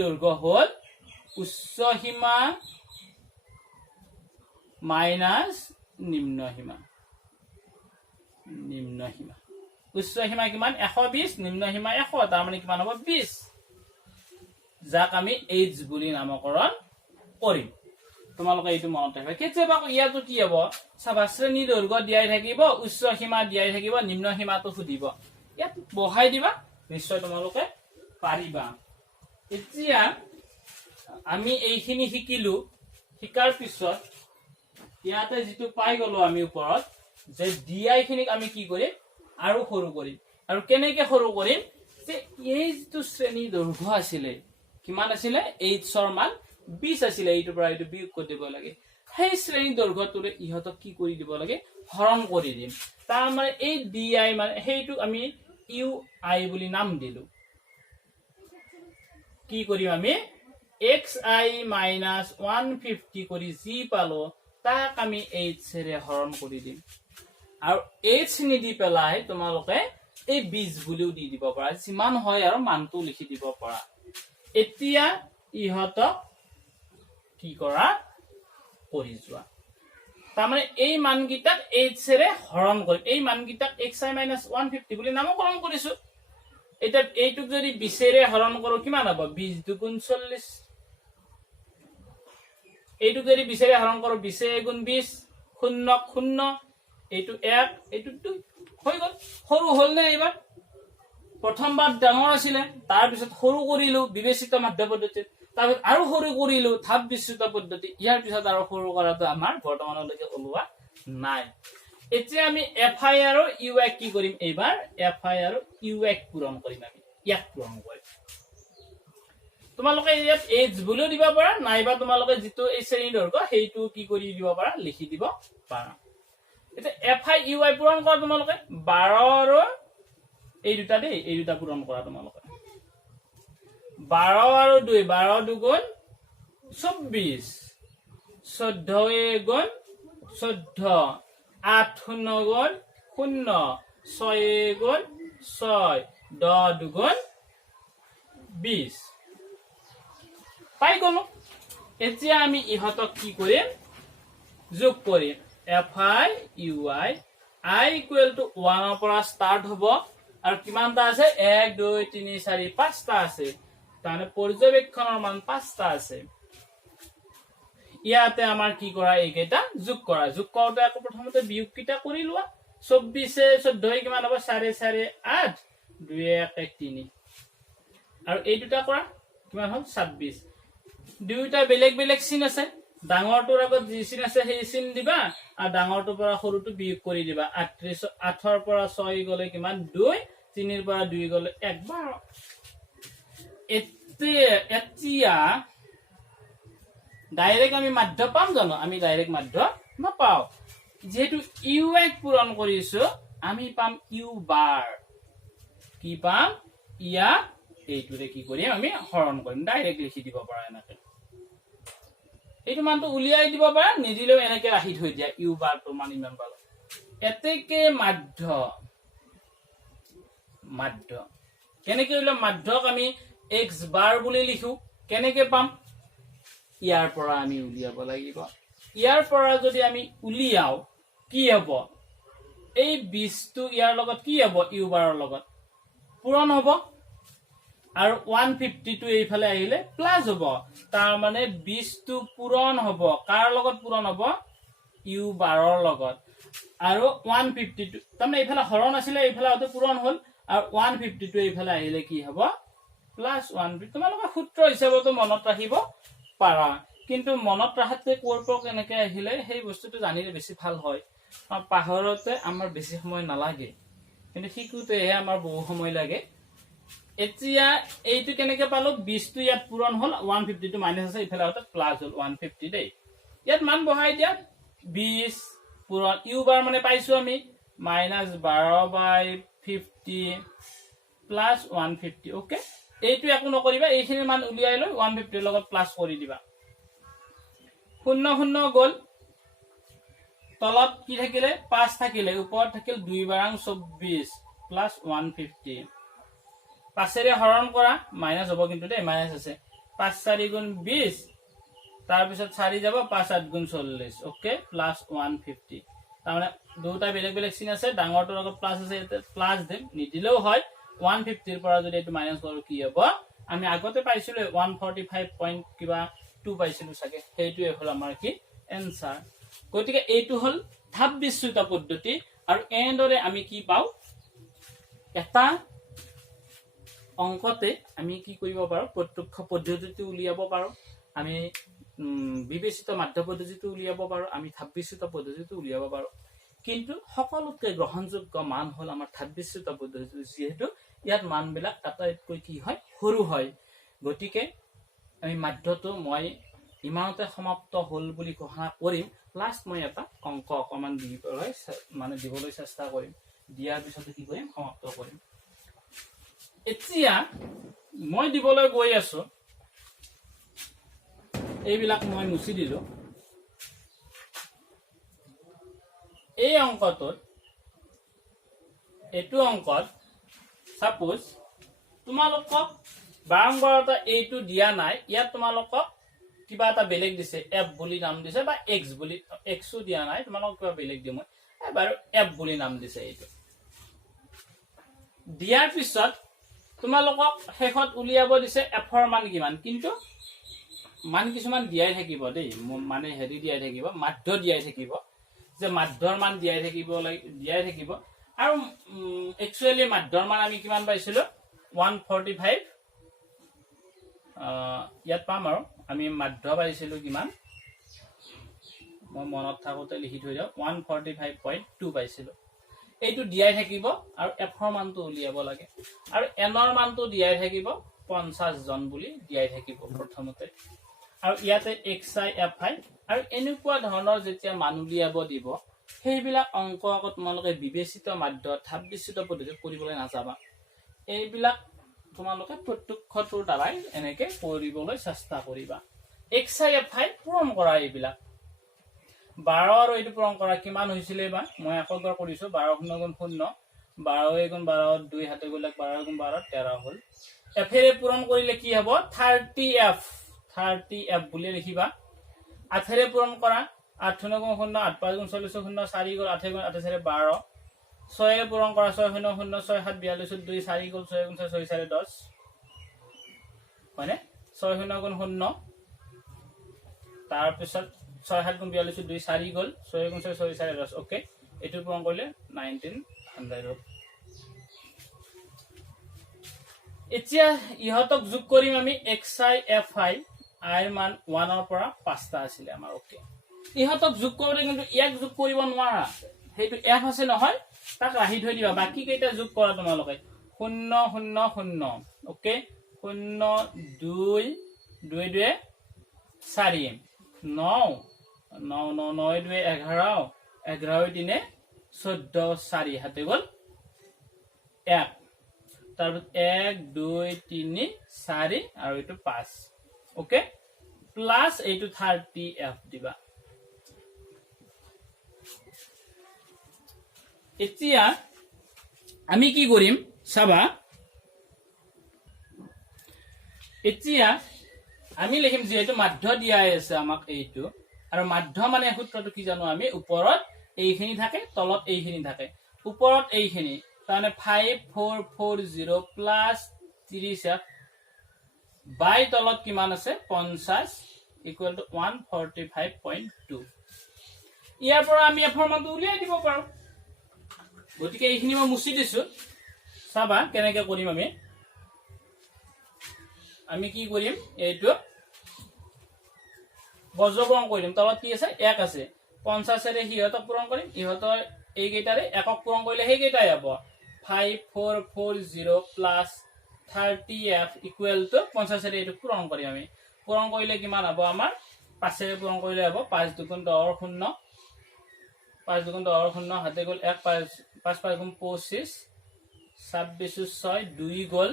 দৈৰ্ঘ্য হল উচ্চ সীমা মাইনাছ নিম্ন সীমা। উচ্চ সীমা কিমান 120, নিম্ন সীমা 100, তাৰ মানে কিমান হ'ব 20, যাক আমি এইচ বুলি নামকৰণ কৰিম। তোমালোকে এইটো মনত ৰাখিবা। কেতিয়াবা ইয়াতো কি হ'ব চাবা, শ্ৰেণী দৈৰ্ঘ্য দিয়াই থাকিব, উচ্চ সীমা দিয়াই থাকিব, নিম্ন সীমাটো সুধিব, ইয়াত বহাই দিবা, নিশ্চয় তোমালোকে পাৰিবা। এতিয়া আমি এইখিনি শিকিলো, শিকাৰ পিছত ইয়াতে যিটো পাই গলো আমি ওপৰত, যে ডিআই খিনিক আমি কি কৰিম আৰু সৰু কৰিম। আৰু কেনেকে সৰু কৰিম, যে এই যিটো শ্ৰেণী দৈৰ্ঘ্য আছিলে, কিমান আছিলে, এইচৰ মান 20 আছিলে, এইটোৰ পৰা এইটো বিয়োগ কৰি দিব লাগে। সেই শ্ৰেণী দৈৰ্ঘ্যটোৰে ইহঁতক কি কৰি দিব লাগে, হৰণ কৰি দিম। তাৰ মানে এই ডি আই মানে সেইটোক আমি ইউ আই বুলি নাম দিলো। কি কৰিম আমি, এক্স আই মাইনাছ 150 কৰি যি পালো তাক আমি এইচৰে হৰণ কৰি দিম। আৰু এইচ নিদি পেলাই তোমালোকে এই 20 বুলিও দি দিব পাৰা, যিমান হয় আৰু মানটো লিখি দিব পাৰা। এতিয়া ইহঁতক কি কৰা, কৰি যোৱা। তাৰমানে এই মানকেইটাক এইচৰে হৰণ কৰিম। এই মানকেইটাক এক্স আই মাইনাছ 150 বুলি নামকৰণ কৰিছো। এতিয়া এইটোক যদি 20ৰে হৰণ কৰো কিমান হ'ব, 20 দুগুণ 40। এইটোক যদি 20ৰে হৰণ কৰো, 20 গুণ 20, 0 0, এইটো 1, এইটো 2, হৈ গল। সৰু হল নে এইবাৰ, প্ৰথমবাৰ ডাঙৰ আছিলে, তাৰপিছত সৰু কৰিলো বিবেচিত মাধ্য পদ্ধতিত, তাৰপিছত আৰু সৰু কৰিলো ধাপ বিস্তৃত পদ্ধতি, ইয়াৰ পিছত আৰু সৰু কৰাটো আমাৰ বৰ্তমানলৈকে ওলোৱা নাই। এতিয়া আমি এফ আই আৰু ইউ আই কি কৰিম, এইবাৰ এফ আই আৰু ইউ আই পূৰণ কৰিম, আমি ইয়াক পূৰণ কৰিম। তোমালোকে ইয়াত এইচ বুলিও দিব পাৰা, নাইবা তোমালোকে যিটো এই শ্ৰেণী দৈৰ্ঘ্য সেইটো কি কৰি দিব পাৰা, লিখি দিব পাৰা। এতিয়া এফ আই ইউ আই পূৰণ কৰা তোমালোকে 12 আৰু এই দুটা দেই, এই দুটা পূৰণ কৰা তোমালোকে। 12 আৰু 2, 12 দুগুণ 24, 14 গুণ 14, 8 0 গুণ 0, 6 গুণ 6, 10 দুগুণ 20 পাই গলো। এতিয়া আমি ইহঁতক কি কৰিম, যোগ কৰিম। F I U I, I equal to 1ৰ পৰা ষ্টাৰ্ট হব, আৰু কিমানটা আছে, 1 2 3 4 5টা আছে, তাৰমানে পৰ্যবেক্ষণৰ মান 5টা আছে। ইয়াতে আমাৰ কি কৰা, এইকেইটা যোগ কৰা। যোগ কৰোতে আকৌ প্ৰথমতে বিয়োগ কেইটা কৰি লোৱা। 24 14 কিমান হ'ব, 4 4 8, 2 1 3, আৰু এই দুটা কৰা কিমান হ'ল 26। দুইটা বেলেগ বেলেগ চিন আছে, ডাঙৰটোৰ আগত যি চিন আছে সেই চিন দিবা, আৰু ডাঙৰটোৰ পৰা সৰুটো বিয়োগ কৰি দিবা। 38, 8ৰ পৰা 6 গলে কিমান 2, 3ৰ পৰা 2 গলে 1, 12। এতিয়া ডাইৰেক্ট আমি মাধ্য পাম জানো, আমি ডাইৰেক্ট মাধ্য নাপাও। যেহেতু ইউ এক পূৰণ কৰিছো, আমি পাম ইউ বাৰ। কি পাম, ইয়াক এইটোৰে কি কৰিম, আমি হৰণ কৰিম। ডাইৰেক্ট লিখি দিব পাৰা এনেকে, এইটো মানটো উলিয়াই দিব পাৰা, নিদিলেও এনেকে ৰাখি থৈ দিয়া, ইউ বাৰটো মান ইমান পালো। এতেকে মাধ্য কেনেকে উলিয়াম, মাধ্যক আমি এক্স বাৰ বুলি লিখো। কেনেকে পাম, ইয়াৰ পৰা আমি উলিয়াব লাগিব। ইয়াৰ পৰা যদি আমি উলিয়াও কি হব, এই 20টো ইয়াৰ লগত কি হব, ইউ বাৰৰ লগত পূৰণ হব, আৰু 150টো এইফালে আহিলে প্লাস হব। তাৰ মানে 20টো পূৰণ হব, কাৰ লগত পূৰণ হব, ইউ বাৰৰ লগত। আৰু 150টো তাৰমানে এইফালে হৰণ আছিলে, এইফালে হয়তো পূৰণ হল, আৰু 150টো এইফালে আহিলে কি হব, প্লাস 150। তোমালোকে সূত্ৰ হিচাপতো মনত ৰাখিব পাৰা, কিন্তু মনত ৰাখাতকৈ ক'ৰ পৰা কেনেকে আহিলে সেই বস্তুটো জানিলে বেছি ভাল হয়। পাহৰতে আমাৰ বেছি সময় নালাগে, কিন্তু শিকুতেহে আমাৰ বহু সময় লাগে এতিয়া এইটো কেনেকে পালো 20 টো ইয়াত পূৰণ হল 150 টো মাইনাস আছে ইফালে হতে প্লাস হল 150 দেই ইয়াত মান বহাই দিয়া 20 পূৰণ u বাৰ মানে পাইছো আমি -12/50 প্লাস 150 ওকে এইটো একো নকৰিবা এইখিনি মান উলিয়াই লৈ 150 লগত প্লাস কৰি দিবা 0 0 গল তলত কি থাকিলে 5 থাকিলে ওপৰত থাকিল 2 বাৰাং 24 প্লাস 150 পাঁচেৰে হৰণ কৰা মাইনাস হ'ব কিন্তু দে মাইনাস আছে 5 4 গুণ 20 তাৰ পিছত 4 যাব 5 8 গুণ 40 ওকে প্লাস 150 তাৰমানে দুটা বেলেগ বেলেগ চিন আছে ডাঙৰটোৰ লগত প্লাস আছে প্লাস দেম নিদিলেও হয় 150 ৰ পৰা যদি এটো মাইনাস কৰো কি হ'ব আমি আগতে পাইছিলো 145 পইণ্ট কিবা 2 পাইছিলো সাকে হেইটোৱে হল আমাৰ কি এনসাৰ গতিকে এইটো হল ধাপ বিচ্যুত পদ্ধতি আৰু এনেদৰে আমি কি পাও এটা অংকতে আমি কি কৰিব পাৰো প্ৰত্যক্ষ পদ্ধতিটো উলিয়াব পাৰো আমি বিবেচিত মাধ্য পদ্ধতিটো উলিয়াব পাৰো আমি ধাপ বিচ্যুত পদ্ধতিটো উলিয়াব পাৰো কিন্তু সকলোতকৈ গ্ৰহণযোগ্য মান হল আমাৰ ধাপ বিচ্যুত পদ্ধতি যেহেতু ইয়াত মানবিলাক আটাইতকৈ কি হয় সৰু হয় গতিকে আমি মাধ্যটো মই ইমানতে সমাপ্ত হল বুলি ঘোষণা কৰিম লাষ্ট মই এটা অংক অকমান দিবলৈ মানে দিবলৈ চেষ্টা কৰিম দিয়াৰ পিছত কি কৰিম সমাপ্ত কৰিম এতিয়া মই দিবলৈ গৈ আছো এইবিলাক মই মুছি দিলো এই অংকটোত এটো অংকত সাপোজ তোমালোকক বাৰম্বাৰতা এইটো দিয়া নাই ইয়াত তোমালোকক কিবা এটা বেলেগ দিছে f বুলি নাম দিছে বা x বুলি x ও দিয়া নাই তোমালোকক কিবা বেলেগ দিম এবাৰ f বুলি নাম দিছে এইটো দিয়াৰ পিছত তোমালোকক শেষত উলিয়াব দিছে f ৰ মান কিমান কিন্তু মান কিছুমান দিয়াই থাকিব দেই মানে হেৰি দিয়াই থাকিব মাধ্য দিয়াই থাকিব যে মাধ্যৰ মান দিয়াই থাকিব আৰু একচুয়ালি মাধ্যৰ মান আমি কিমান পাইছিলো 145 ইয়াত পাম আৰু আমি মাধ্য পাইছিলো কিমান মই মনত থাকোতে লিখি থৈ যাও 145.2 পাইছিলো এইটো দিয়াই থাকিব আৰু f ৰ মানটো উলিয়াব লাগে আৰু n ৰ মানটো দিয়াই থাকিব 50 জন বুলি দিয়াই থাকিব প্ৰথমতে আৰু ইয়াতে xi fi আৰু এনেকুৱা ধৰণৰ যেতিয়া মান উলিয়াব দিব সেইবিলাক অংক আগত তোমালোকে বিবেচিত মাধ্য ধাপ বিচ্যুত পদ্ধতি কৰিবলৈ নাযাবা এইবিলাক তোমালোকে প্ৰত্যক্ষটোৰ দ্বাৰাই এনেকে কৰিবলৈ চেষ্টা কৰিবা xi fi পূৰণ কৰা এইবিলাক 12 আৰু এইটো পূৰণ কৰা কিমান হৈছিলে বা মই একবাৰ কৰিছো 12 গুণ 0 12 গুণ 12 2 হাতে গলে 12 গুণ 12 13 হল f এৰে পূৰণ কৰিলে কি হ'ব 30f বুলি লিখিবা 8 এৰে পূৰণ কৰা 8 গুণ 0 8 5 গুণ 40 0 4 গল 8 গুণ 8 4 12 6 এৰে পূৰণ কৰা 6 0 0 6 7 42 2 4 গল 6 গুণ 6 6 4 10 মানে 6 0 গুণ 0 তাৰ পিছত 6 7 গুণ 42 2 4 গল 6 গুণ 6 6 4 10 ওকে এটো পূৰণ কৰিলে 1900 এতিয়া ইহতক যোগ কৰিম আমি xi fi i মান 1 ৰ পৰা 5টা আছিল আমাৰ ওকে ইহতক যোগ কৰিলে কিন্তু এক যোগ কৰিব নোৱাৰা হেতু f আছে নহয় তাক ৰাহি থৈ দিবা বাকি কেইটা যোগ কৰা তোমালোকে 0 0 0 ওকে 0 2 2 2 4 9 9 9 9 2 11 11 3 14 4 হাতে গল 1 তাৰপিছত 1 2 3 4 আৰু এটো 5 ওকে প্লাস এইটো 30f দিবা এতিয়া আমি কি কৰিম চাবা এতিয়া আমি লিখিম যেহেতু মাধ্য দিয়া আছে আমাক এইটো আৰু মাধ্য মানে সূত্ৰটো কি জানো আমি ওপৰত এইখিনি থাকে তলত এইখিনি থাকে ওপৰত এইখিনি তানে 5440 প্লাস 30f বাই তলত কিমান আছে 50 ইকুয়াল টু 145.2 ইয়াৰ পৰা আমি f ৰ মানটো উলিয়াই দিব পাৰো গতিকে এইখিনি মই মুছি দিছো চাবা কেনেকৈ কৰিম আমি কি কৰিম এইটো বজ্ৰপূৰণ কৰিম তলত কি আছে 1 আছে 50 এৰে হিহতক পূৰণ কৰিম ইহতৰ এই কেইটাৰে একক পূৰণ কৰিলে সেই কেইটাই হ'ব 5440 প্লাস 30f ইকুয়াল টু 50 এটো পূরণ করি আমি পূরণ কৰিলে কিমান হ'ব আমাৰ 5 এৰে পূৰণ কৰিলে হ'ব 5 2 10 0 5 2 10 0 হাতে গল 1 5 5 5 গুণ 25 26 6 2 গল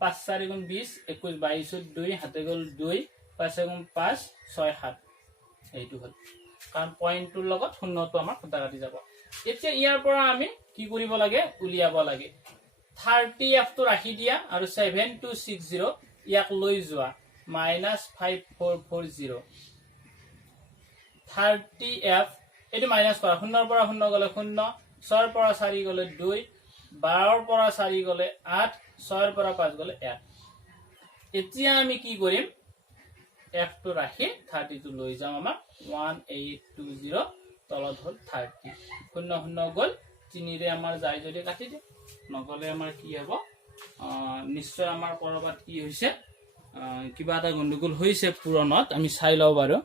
5 4 গুণ 20 21 22 2 হাতে গল 2 5 গুণ 5 6 7 এইটো হল কাৰণ পয়েন্টৰ লগত শূন্যটো আমাৰ কটা কাটি যাব এতিয়া ইয়াৰ পৰা আমি কি কৰিব লাগে উলিয়াব লাগে 30f টো ৰাখি দিয়া আৰু 7260 ইয়াক লৈ যোৱা -5440 30f এটো মাইনাস কৰা 0 পৰা 0 গলে 0 6 ৰ পৰা 4 গলে 2 12 ৰ পৰা 4 গলে 8 6 ৰ পৰা 5 গলে 1 এতিয়া আমি কি কৰিম f টো ৰাখি 30 টো লৈ যাম আমাৰ 1820 তলত হল 30 0 0 গল 3 ৰে আমাৰ যায় যদি কাটি দে নগলে আমাৰ কি হ'ব নিশ্চয় আমাৰ কৰবাত কি হৈছে কিবা এটা গণ্ডগোল হৈছে পুৰণত আমি চাই লও বাৰু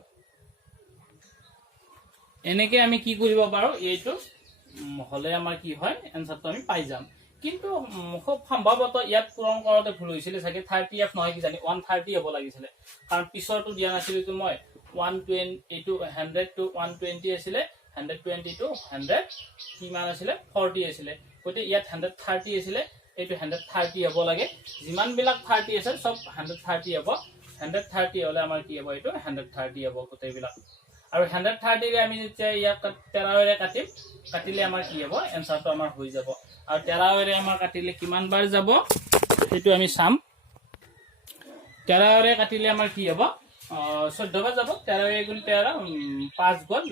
এনেকে আমি কি কৰিব পাৰো এইটো হলে আমাৰ কি হয় এনসাৰটো আমি পাই যাম কিন্তু খুব সম্ভৱত ইয়াত পূৰণ কৰোতে ভুল হৈছিল চাগে 30f নহয় কি জানি 130 হ'ব লাগিছিল কাৰণ পিছৰটো দিয়া নাছিল তো মই 120 এইটো 100 to 120 আছিল 120 to 100 কিমান আছিল 40 আছিল কতে ইয়াত 130 আছিল এইটো 130 হ'ব লাগে যিমান বিলাক 30 আছে সব 130 হ'ব 130 হলে আমাৰ কি হ'ব এইটো 130 হ'ব কতে বিলাক আৰু 130 ৰে আমি যেতিয়া ইয়াক 13 ৰে কাটিম কাটিলে আমাৰ কি হ'ব এনসাৰটো আমাৰ হৈ যাব আৰু 13 ৰে আমাৰ কাটিলে কিমান বাৰ যাব সেইটো আমি চাম 13 ৰে কাটিলে আমাৰ কি হ'ব 14 বাৰ যাব 13 গুণ 13 5 গল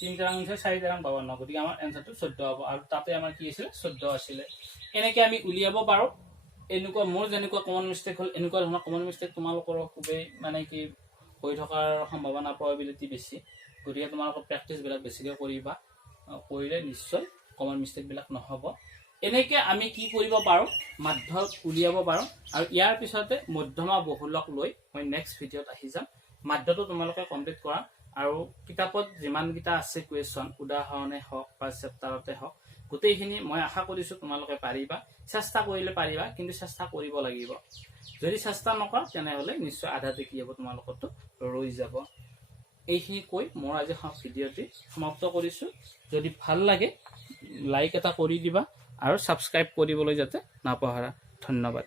3 ৰং 4 ৰং 52 গতিকে আমাৰ এনসাৰটো 14 হ'ব আৰু তাতে আমাৰ কি আছিল 14 আছিল এনেকে আমি উলিয়াব পাৰো এনেকুৱা মোৰ যেনেকুৱা কমন মিস্টেক হল এনেকুৱা ধৰণৰ কমন মিস্টেক তোমালোকৰ খুবেই মানে কি হৈ থকাৰ সম্ভাৱনা প্ৰবাবিলিটি বেছি গতিকে তোমালোকৰ প্ৰেক্টিস বিলাক বেছিকৈ কৰিবা কৰিলে নিশ্চয় কমন মিস্টেক বিলাক নহব এনেকে আমি কি কৰিব পাৰো মাধ্য উলিয়াব পাৰো আৰু ইয়াৰ পিছতে মধ্যমা বহুলক লৈ মই নেক্সট ভিডিওত আহি যাম মাধ্যটো তোমালোকে কমপ্লিট কৰা আৰু কিতাপত যিমান গিটা আছে কোৱেশ্চন উদাহৰণে হওক বা চেপ্টাৰতে হওক গোটেইখিনি মই আশা কৰিছো তোমালোকে পাৰিবা চেষ্টা কৰিলে পাৰিবা কিন্তু চেষ্টা কৰিব লাগিব যদি চেষ্টা নকৰা তেনেহলে নিশ্চয় আধাতে কি হ'ব তোমালোকৰটো ৰৈ যাব এইখিনি কৈ মই আজি ভিডিওটি সমাপ্ত কৰিছো যদি ভাল লাগে লাইক এটা কৰি দিবা আৰু সাবস্ক্ৰাইব কৰিবলৈ যাতে নাপাহৰা ধন্যবাদ